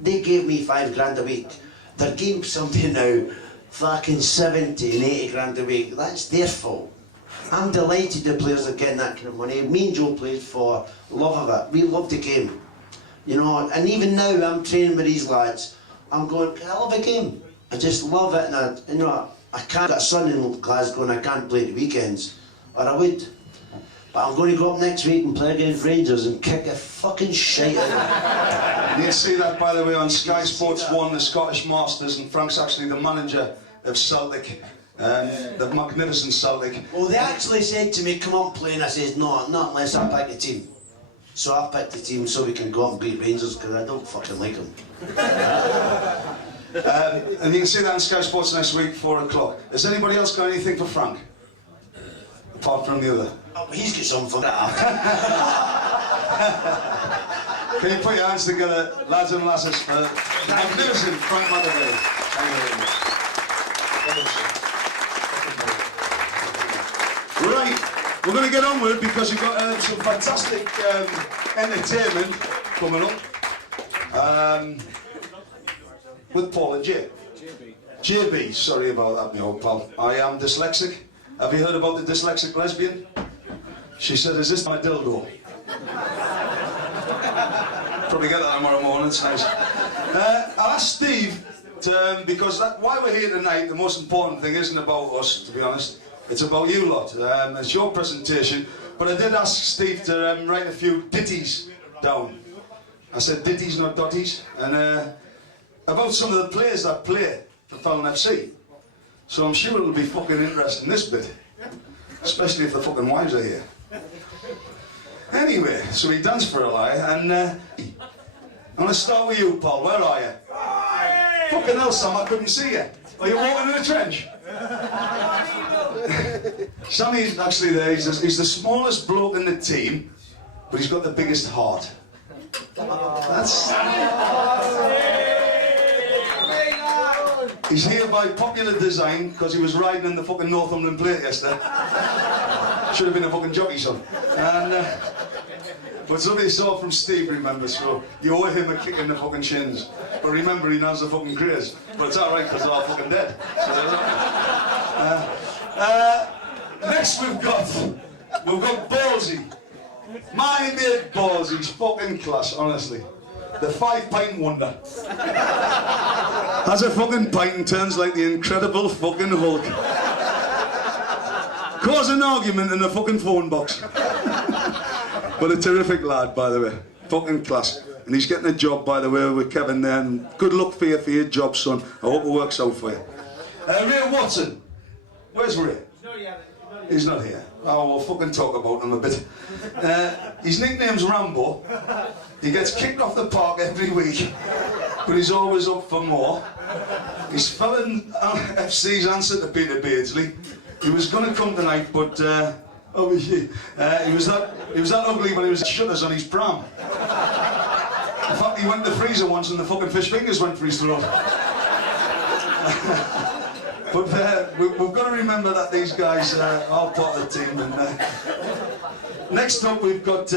they gave me $5 a week. They're giving somebody now fucking 70 and 80 grand a week. That's their fault. I'm delighted the players are getting that kind of money. Me and Joe played for love of it. We love the game. You know, and even now I'm training with these lads. I'm going, I love a game. I just love it, and I can't get a son in Glasgow and I can't play at the weekends, or I would. But I'm going to go up next week and play against Rangers and kick a fucking shite out of them. You see that, by the way, on Sky Sports 1, the Scottish Masters, and Frank's actually the manager of Celtic, the magnificent Celtic. Well, they actually said to me, come on, play, and I said, no, not unless I pick the team. So I picked the team so we can go up and beat Rangers, because I don't fucking like them. And you can see that on Sky Sports next week, 4 o'clock. Has anybody else got anything for Frank? Apart from the other? Oh, he's got something for that. Can you put your hands together, lads and lasses, for the magnificent Frank McAvennie? Thank you very much. Right, we're going to get on with it because we've got some fantastic entertainment coming up. With Paul and Jay. JB, sorry about that, my old pal. I am dyslexic. Have you heard about the dyslexic lesbian? She said, is this my dildo? Probably get that tomorrow morning, it's nice. I'll ask Steve, because why we're here tonight, the most important thing isn't about us, to be honest. It's about you lot. It's your presentation. But I did ask Steve to write a few ditties down. I said ditties, not dotties. And about some of the players that play for Fallon FC. So I'm sure it'll be fucking interesting, this bit. Especially if the fucking wives are here. Anyway, so he danced for a lie, and I'm gonna start with you, Paul. Where are you? Fucking hell, Sam, I couldn't see you. Are you walking in a trench? Sammy's actually there. He's the smallest bloke in the team, but he's got the biggest heart. That's... He's here by popular design because he was riding in the fucking Northumberland plate yesterday. Should have been a fucking jockey, son. And but somebody saw from Steve, remember, so you owe him a kick in the fucking shins. But remember, he knows the fucking craze. But it's alright because they're all fucking dead. So, next we've got Ballsy. My mate Ballsy's fucking class, honestly. The 5-pint wonder. Has a fucking pint and turns like the Incredible fucking Hulk. Cause an argument in the fucking phone box. But a terrific lad, by the way. Fucking class. And he's getting a job, by the way, with Kevin there. And good luck for your job, son. I hope it works out for you. Ray Watson. Where's Ray? He's not here. Oh, we'll fucking talk about him a bit. His nickname's Rambo. He gets kicked off the park every week, but he's always up for more. He's Fallon FC's answer to Peter Beardsley. He was going to come tonight, but obviously he was that ugly when he was shutters on his pram. In fact, he went to the freezer once and the fucking fish fingers went for his throat. But we've got to remember that these guys are all part of the team. And next up, we've got.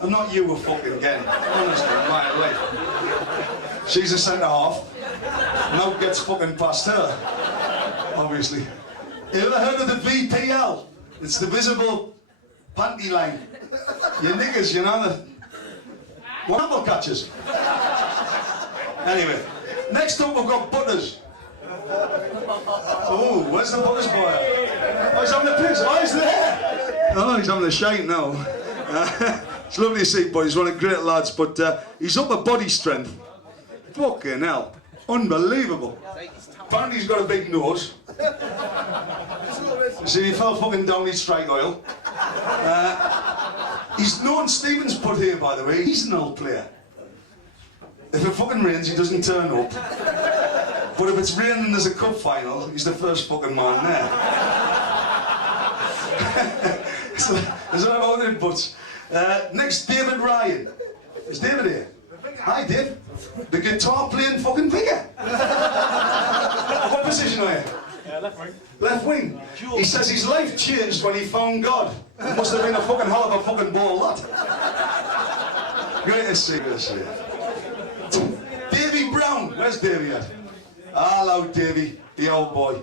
I'm not you a fucking again, honestly, in my life. She's a centre half. Now gets fucking past her, obviously. You ever heard of the VPL? It's the visible panty line. You niggers, you know, the apple catchers. Anyway, next up we've got Butters. Oh, where's the Butters boy? Oh, he's having a piss. Oh, he's there. Oh, he's having a shite now. It's lovely to see, boy. He's one of the great lads, but he's up at body strength. Fucking hell. Unbelievable. Apparently he's got a big nose. See, he fell fucking down his strike oil. He's known Stephen's put here, by the way. He's an old player. If it fucking rains, he doesn't turn up. But if it's raining and there's a cup final, he's the first fucking man there. So, there's no about it, but next, David Ryan. Is David here? Hi, Dave. The guitar playing fucking figure. What position are you? Left wing. Left wing. He says his life changed when he found God. It must have been a fucking hell of a fucking ball, that. Great to see you. Davy Brown. Where's Davy at? Hello, Davy, the old boy.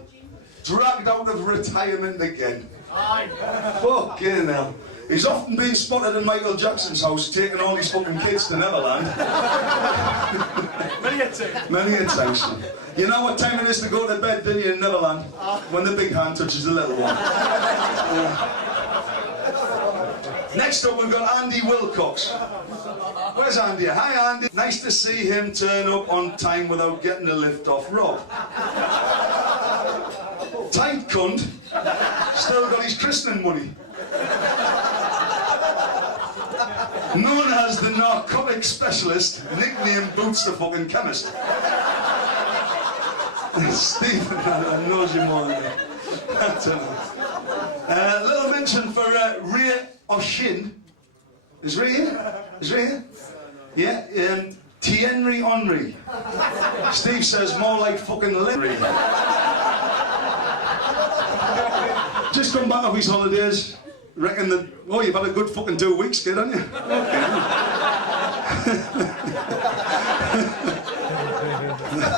Dragged out of retirement again. Fucking hell. He's often been spotted in Michael Jackson's house taking all his fucking kids to Neverland. Many a time. Many a time. You know what time it is to go to bed, don't you, in Neverland? When the big hand touches the little one. Next up, we've got Andy Wilcox. Where's Andy? Hi, Andy. Nice to see him turn up on time without getting a lift off Rob. Tight cunt. Still got his christening money. Known as the narcotic specialist, nicknamed Boots the fucking chemist. Stephen, I knows you more than me. I don't know. Little mention for Ray O'Shin. Is Ray here? Is Ray here? Yeah, Thierry Henry. Steve says more like fucking Larry. Just come back off his holidays. Reckon that, oh, you've had a good fucking 2 weeks, kid, haven't you?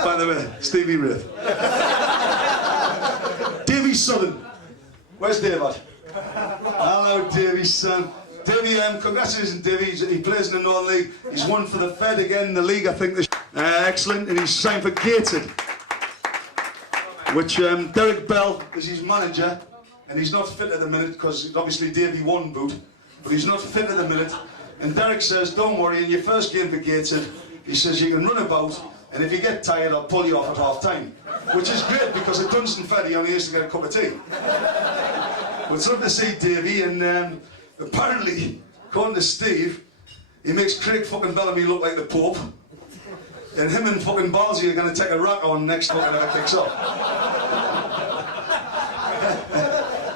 By the way, Stevie Wraith. Davy Southern. Where's Dave at? Hello, Davy's son. Davy, congratulations, Davy. He plays in the Northern League. He's won for the Fed again, the league, I think. Excellent, and he's signed for Gated. Which Derek Bell is his manager. And he's not fit at the minute because obviously Davey won boot, but he's not fit at the minute. And Derek says, don't worry, in your first game for Gated, he says you can run about, and if you get tired, I'll pull you off at half time. Which is great because at Dunstan Fed he only used to get a cup of tea. But it's lovely to see Davey, and apparently, according to Steve, he makes Craig fucking Bellamy look like the Pope. And him and fucking Ballsy are going to take a rack on next fucking ever kicks off.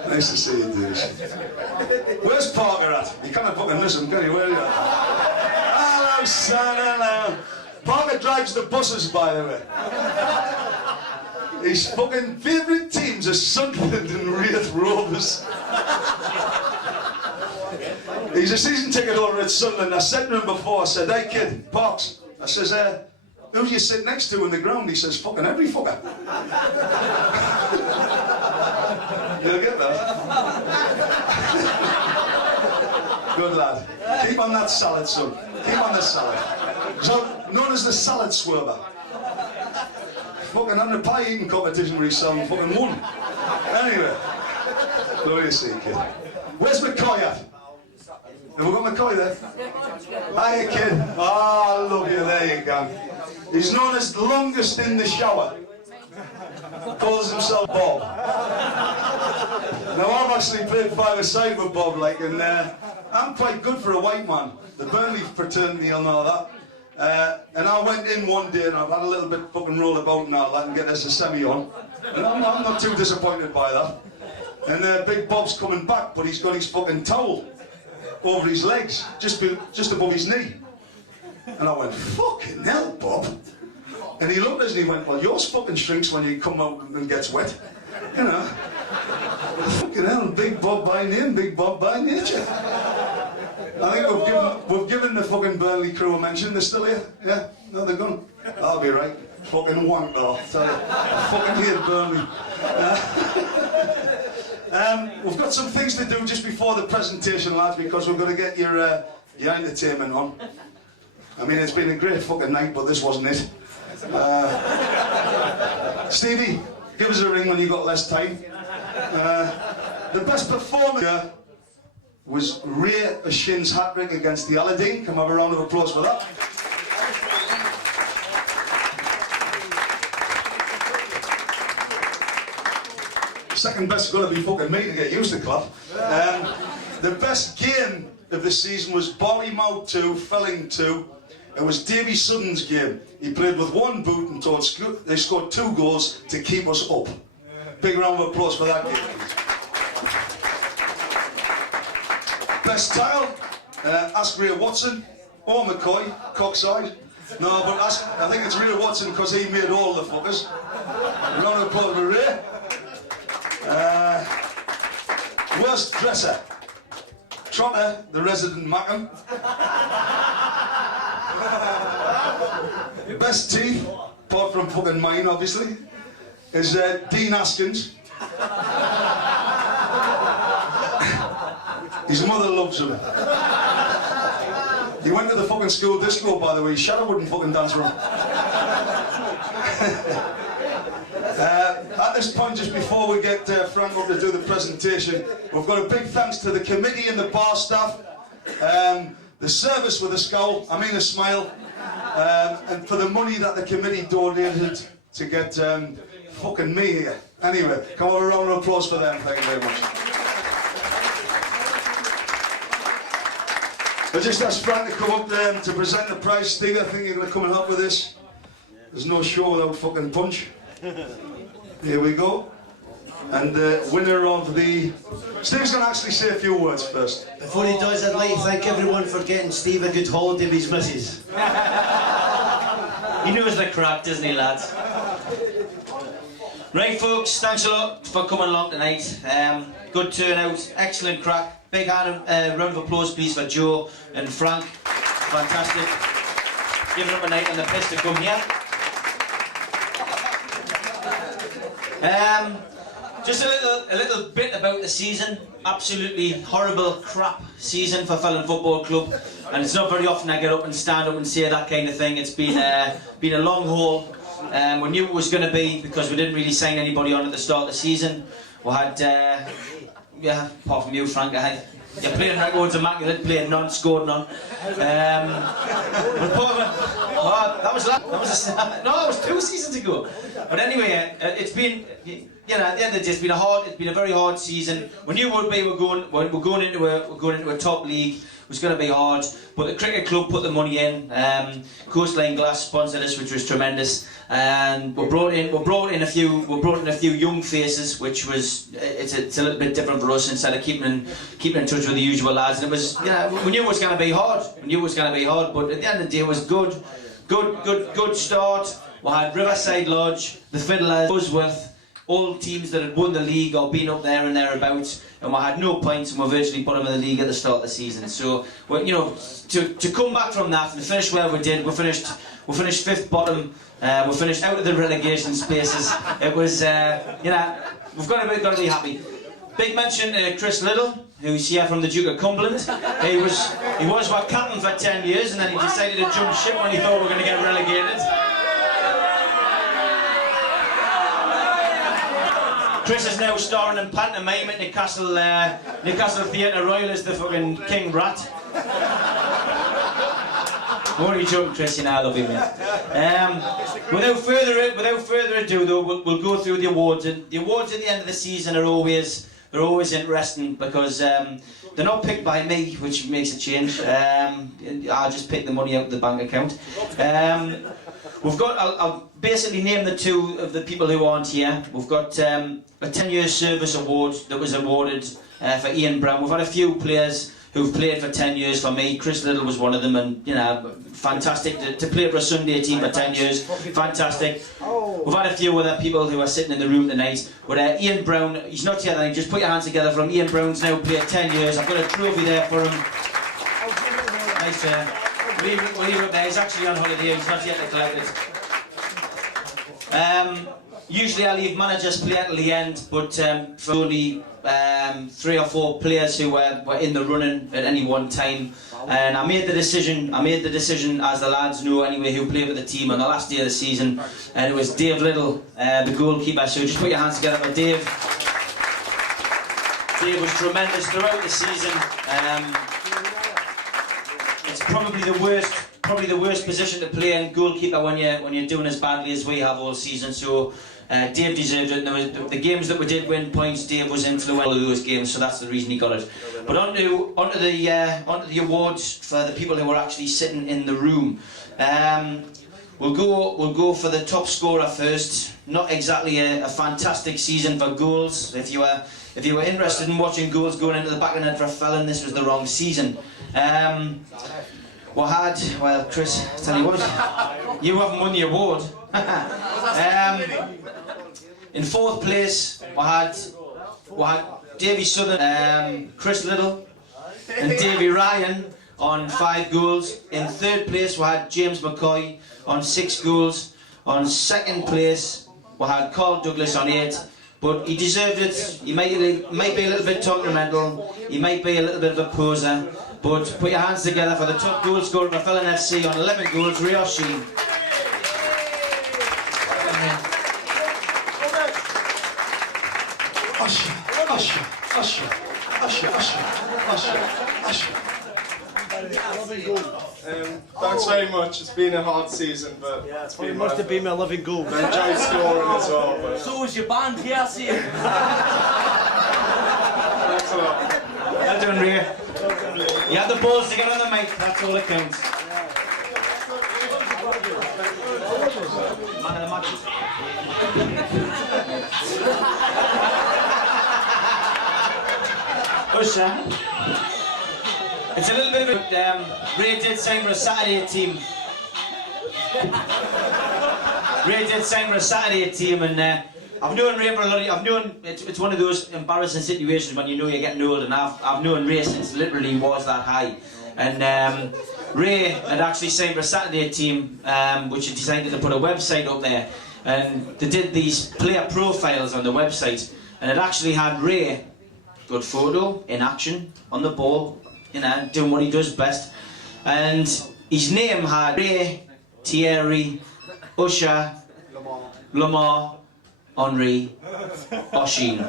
Nice to see you, dude. Where's Parker at? You can't fucking miss him, can you? Where are you at? Hello, son, hello. Parker drives the buses, by the way. His fucking favourite teams are Sunderland and Wraith Rovers. He's a season ticket holder at Sunderland. I said to him before, I said, hey kid, Parks. I says, who do you sit next to in the ground? He says, fucking every fucker. You'll get that. Good lad. Keep on that salad, son. Keep on the salad. So, known as the salad swerver. Fucking having a pie eating competition where he's selling fucking one. Anyway. What do you see, kid? Where's McCoy at? Have we got McCoy there? Hiya, kid. Oh, I love you. There you go. He's known as the longest in the shower. Calls himself Bob. Now I've actually played five-a-side with Bob, like, and I'm quite good for a white man. The Burnley fraternity will know that. And I went in one day and I've had a little bit fucking roll about and all that and get this a semi on. And I'm not too disappointed by that. And Big Bob's coming back, but he's got his fucking towel over his legs, just above his knee. And I went, fucking hell, Bob. And he looked at us and he went, well, yours fucking shrinks when you come out and gets wet. You know. Fucking hell, Big Bob by name, Big Bob by nature. I think we've given the fucking Burnley crew a mention. They're still here? Yeah? No, they're gone. I'll be right. Fucking wank though. Tell you. I fucking hate Burnley. We've got some things to do just before the presentation, lads, because we've got to get your entertainment on. I mean, it's been a great fucking night, but this wasn't it. Stevie, give us a ring when you've got less time. The best performer was Ray O'Shin's hat-trick against the Allon. Come have a round of applause for that. Second best is going to be fucking me to get used to, Clough. The best game of the season was Bournemouth 2, Felling 2. It was Davy Sutton's game. He played with one boot and they scored 2 goals to keep us up. Big round of applause for that game, please. Best tile, ask Ray Watson or McCoy, cockside. No, but I think it's Ray Watson because he made all the fuckers. A round of applause for Ray. Worst dresser, Trotter, the resident Macam. Best teeth, apart from fucking mine obviously, is Dean Askins. His mother loves him. He went to the fucking school disco, by the way. Shadow wouldn't fucking dance for him. At this point, just before we get Frank up to do the presentation, we've got a big thanks to the committee and the bar staff, the service with a scowl, I mean a smile, and for the money that the committee donated to get fucking me here. Anyway, come on, a round of applause for them. Thank you very much. I just asked Frank to come up to present the prize. Steve, I think you're going to come and help with this. There's no show without fucking punch. Here we go. And the winner of the... Steve's going to actually say a few words first. Before he does, I'd like to thank everyone for getting Steve a good holiday with his missus. He knows the crack, doesn't he, lads? Right, folks, thanks a lot for coming along tonight. Good turnout, excellent crack. Big round of applause, please, for Joe and Frank. Fantastic. Giving up a night on the piss to come here. Just a little bit about the season. Absolutely horrible crap season for Felling Football Club, and it's not very often I get up and stand up and say that kind of thing. It's been a long haul. We knew it was going to be because we didn't really sign anybody on at the start of the season. We had, yeah, apart from you, Frank, you're playing records immaculate, playing none, scored none. That was 2 seasons ago. But anyway, it's been, you know, at the end of the day, it's been a very hard season. We knew we're going into a top league. It was going to be hard, but the cricket club put the money in. Coastline Glass sponsored us, which was tremendous, and we brought in a few young faces, which was it's a little bit different for us instead of keeping in touch with the usual lads. And it was, we knew it was going to be hard. But at the end of the day, it was good start. We had Riverside Lodge, the Fiddlers, Buzzworth, all teams that had won the league or been up there and thereabouts, and we had no points and we virtually bottom of the league at the start of the season. So, well, you know, to come back from that and finish where we did, we finished 5th bottom. We finished out of the relegation spaces. It was, you know, we've got to be happy. Big mention to Chris Little, who's here from the Duke of Cumberland. He was our captain for 10 years, and then he decided to jump ship when he thought we were going to get relegated. Chris is now starring in pantomime at Newcastle Theatre Royal as the fucking King Rat. Only joking, Chris, you know I love you, mate. Without further ado, though, we'll go through the awards. And the awards at the end of the season are always interesting because they're not picked by me, which makes a change. I'll just pick the money out of the bank account. We've got, I'll basically name the 2 of the people who aren't here. We've got a 10-year service award that was awarded for Ian Brown. We've had a few players who've played for 10 years for me. Chris Little was one of them, and you know, fantastic to play for a Sunday team for 10 years. Fantastic. We've had a few other people who are sitting in the room tonight, but Ian Brown, he's not here tonight. Just put your hands together for him. Ian Brown's now played 10 years. I've got a trophy there for him. Nice. We'll leave it up there. He's actually on holiday. He's not yet to collect it. Usually I leave managers play till the end, but for only 3 or 4 players who were in the running at any one time, and I made the decision as the lads know anyway who played with the team on the last day of the season, and it was Dave Little, the goalkeeper. So just put your hands together for Dave. Dave was tremendous throughout the season. It's probably the worst probably the worst position to play in, goalkeeper, when you're doing as badly as we have all season. So Dave deserved it. And the games that we did win points, Dave was influential in those games, so that's the reason he got it. But onto the awards for the people who were actually sitting in the room. We'll go for the top scorer first. Not exactly a fantastic season for goals. If you were interested in watching goals going into the back of the net for a felon, this was the wrong season. Well, Chris, I tell you what, you haven't won the award. In fourth place, we had Davy Southern, Chris Little, and Davy Ryan on 5 goals. In third place, we had James McCoy on 6 goals. On second place, we had Carl Douglas on 8. But he deserved it. He might be a little bit temperamental. He might be a little bit of a poser. But put your hands together for the top goal scorer for Felon FC on 11 goals, Ray O'Sheen. Usher. Thanks very much. It's been a hard season, but yeah, it must have been my living goal. I enjoyed scoring as well. But So was your band here, see you. thanks a lot. Well done, Ray. You had the balls to get on the mic, that's all that counts. Man of the matches. Usher. It's a little bit of a... Ray did sign for a Saturday team. And I've known Ray for a lot of... It's one of those embarrassing situations when you know you're getting old, and I've known Ray since literally he was that high. And Ray had actually signed for a Saturday team, which had decided to put a website up there. And they did these player profiles on the website, and it actually had Ray, good photo, in action, on the ball, you know, doing what he does best. And his name had Ray, Thierry, Usher, Lamar, Henri, O'Sheen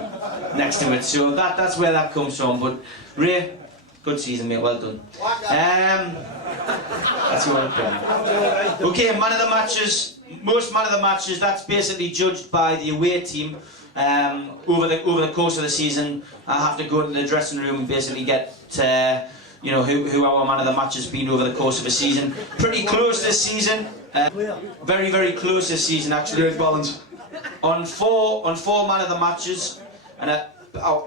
next to it. So that's where that comes from. But Ray, good season, mate, well done. That's what I've done. Okay, man of the matches. Most man of the matches, that's basically judged by the away team. Over the course of the season, I have to go into the dressing room and basically get you know, who our man of the match has been over the course of a season. Pretty close this season. Very, very close this season, actually. Great balance. On four man of the matches, and I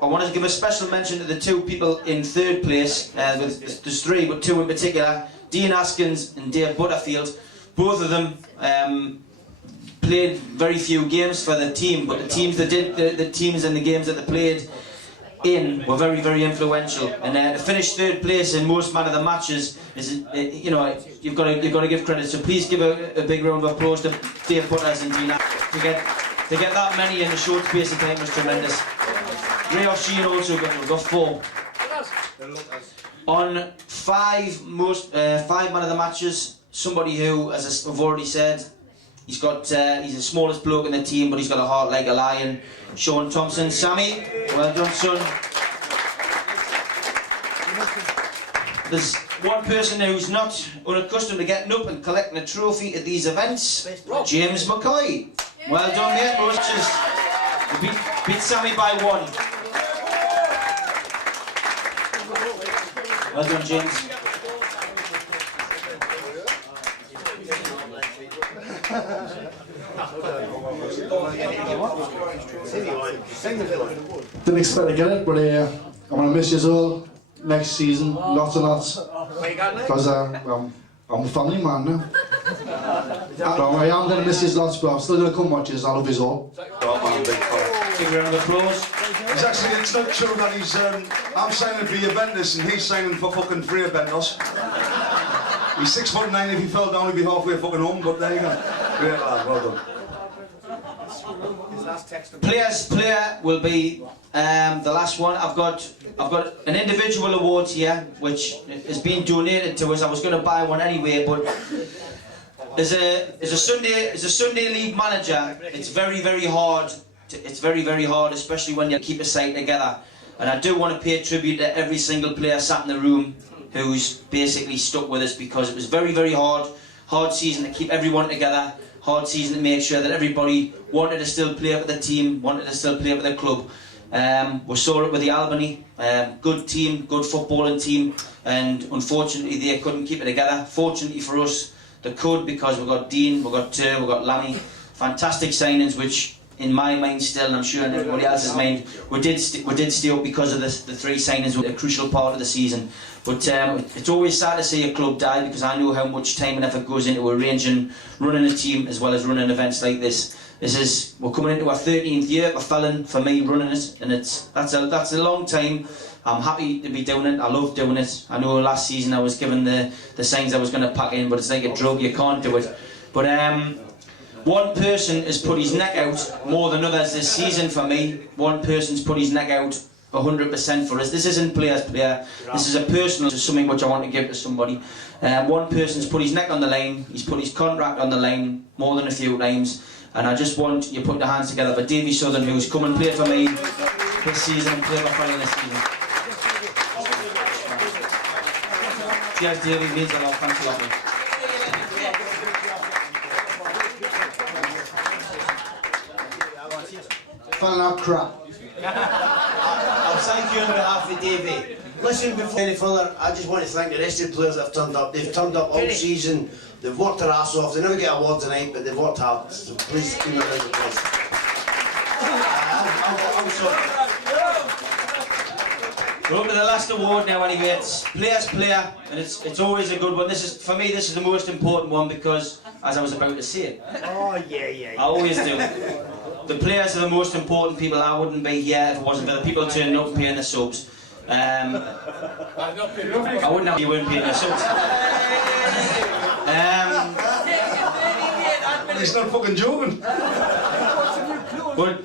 want to give a special mention to the 2 people in third place. There's 3, but 2 in particular. Dean Askins and Dave Butterfield. Both of them played very few games for the team, but the teams that did, the teams and the games that they played in were very, very influential. And to finish third place in most man of the matches is, you know, you've got to give credit. So please give a big round of applause to Dave Butters and Dean. To get that many in a short space of time was tremendous. Ray O'Sheen also got 4. On 5 man of the matches, somebody who, as I've already said, he's the smallest bloke in the team, but he's got a heart like a lion. Sean Thompson. Sammy, well done, son. There's one person who's not unaccustomed to getting up and collecting a trophy at these events. James McCoy. Well done, mate. You beat Sammy by 1. Well done, James. Didn't expect to get it, but I'm going to miss you all next season, lots and lots, because I'm a family man now. I am going to miss you lots, but I'm still going to come watch you. I love you all. Big round of applause. It's not true that he's, I'm signing for Juventus and he's signing for fucking Juventus. He's 6'9", if he fell down he'd be halfway fucking home, but there you go. Great lad, well done. Player will be the last one. I've got an individual award here, which has been donated to us. I was going to buy one anyway, but as a Sunday league manager, it's very, very hard. It's very, very hard, especially when you keep a side together. And I do want to pay tribute to every single player sat in the room who's basically stuck with us, because it was very, very hard season to keep everyone together, hard season to make sure that everybody wanted to still play for the team, wanted to still play for the club. We saw it with the Albany, good team, good footballing team, and unfortunately they couldn't keep it together. Fortunately for us, they could, because we got Dean, we got Tur, we got Lammy, fantastic signings, which in my mind still, and I'm sure in everybody else's mind, we did stay up because of the 3 signings were a crucial part of the season. But it's always sad to see a club die, because I know how much time and effort goes into arranging, running a team as well as running events like this. We're coming into our 13th year for me running it, and that's a long time. I'm happy to be doing it. I love doing it. I know last season I was given the signs I was going to pack in, but it's like a drug, you can't do it. But one person has put his neck out more than others this season for me. One person's put his neck out 100% for us. This isn't player. This is a personal, this is something which I want to give to somebody. One person's put his neck on the line. He's put his contract on the line more than a few times. And I just want you to put your hands together for Davy Southern, who's come and played for me this season and played my final this season. Cheers, Davy. It means a lot. Thanks a lot, mate. Fell out crap. I'll thank you on behalf of Davey. Listen, before any further, I just want to thank the rest of the players that have turned up. They've turned up all season. They've worked their ass off. They never get awards tonight, but they've worked hard. So please keep them in the place. I'm sorry. We're up to the last award now anyway. It's Player's Player, and it's always a good one. For me, this is the most important one, because, as I was about to say, Oh, yeah. I always do. The players are the most important people. I wouldn't be here if it wasn't for the people turning up and paying the subs. I wouldn't have you weren't paying the subs. He's not fucking joking. But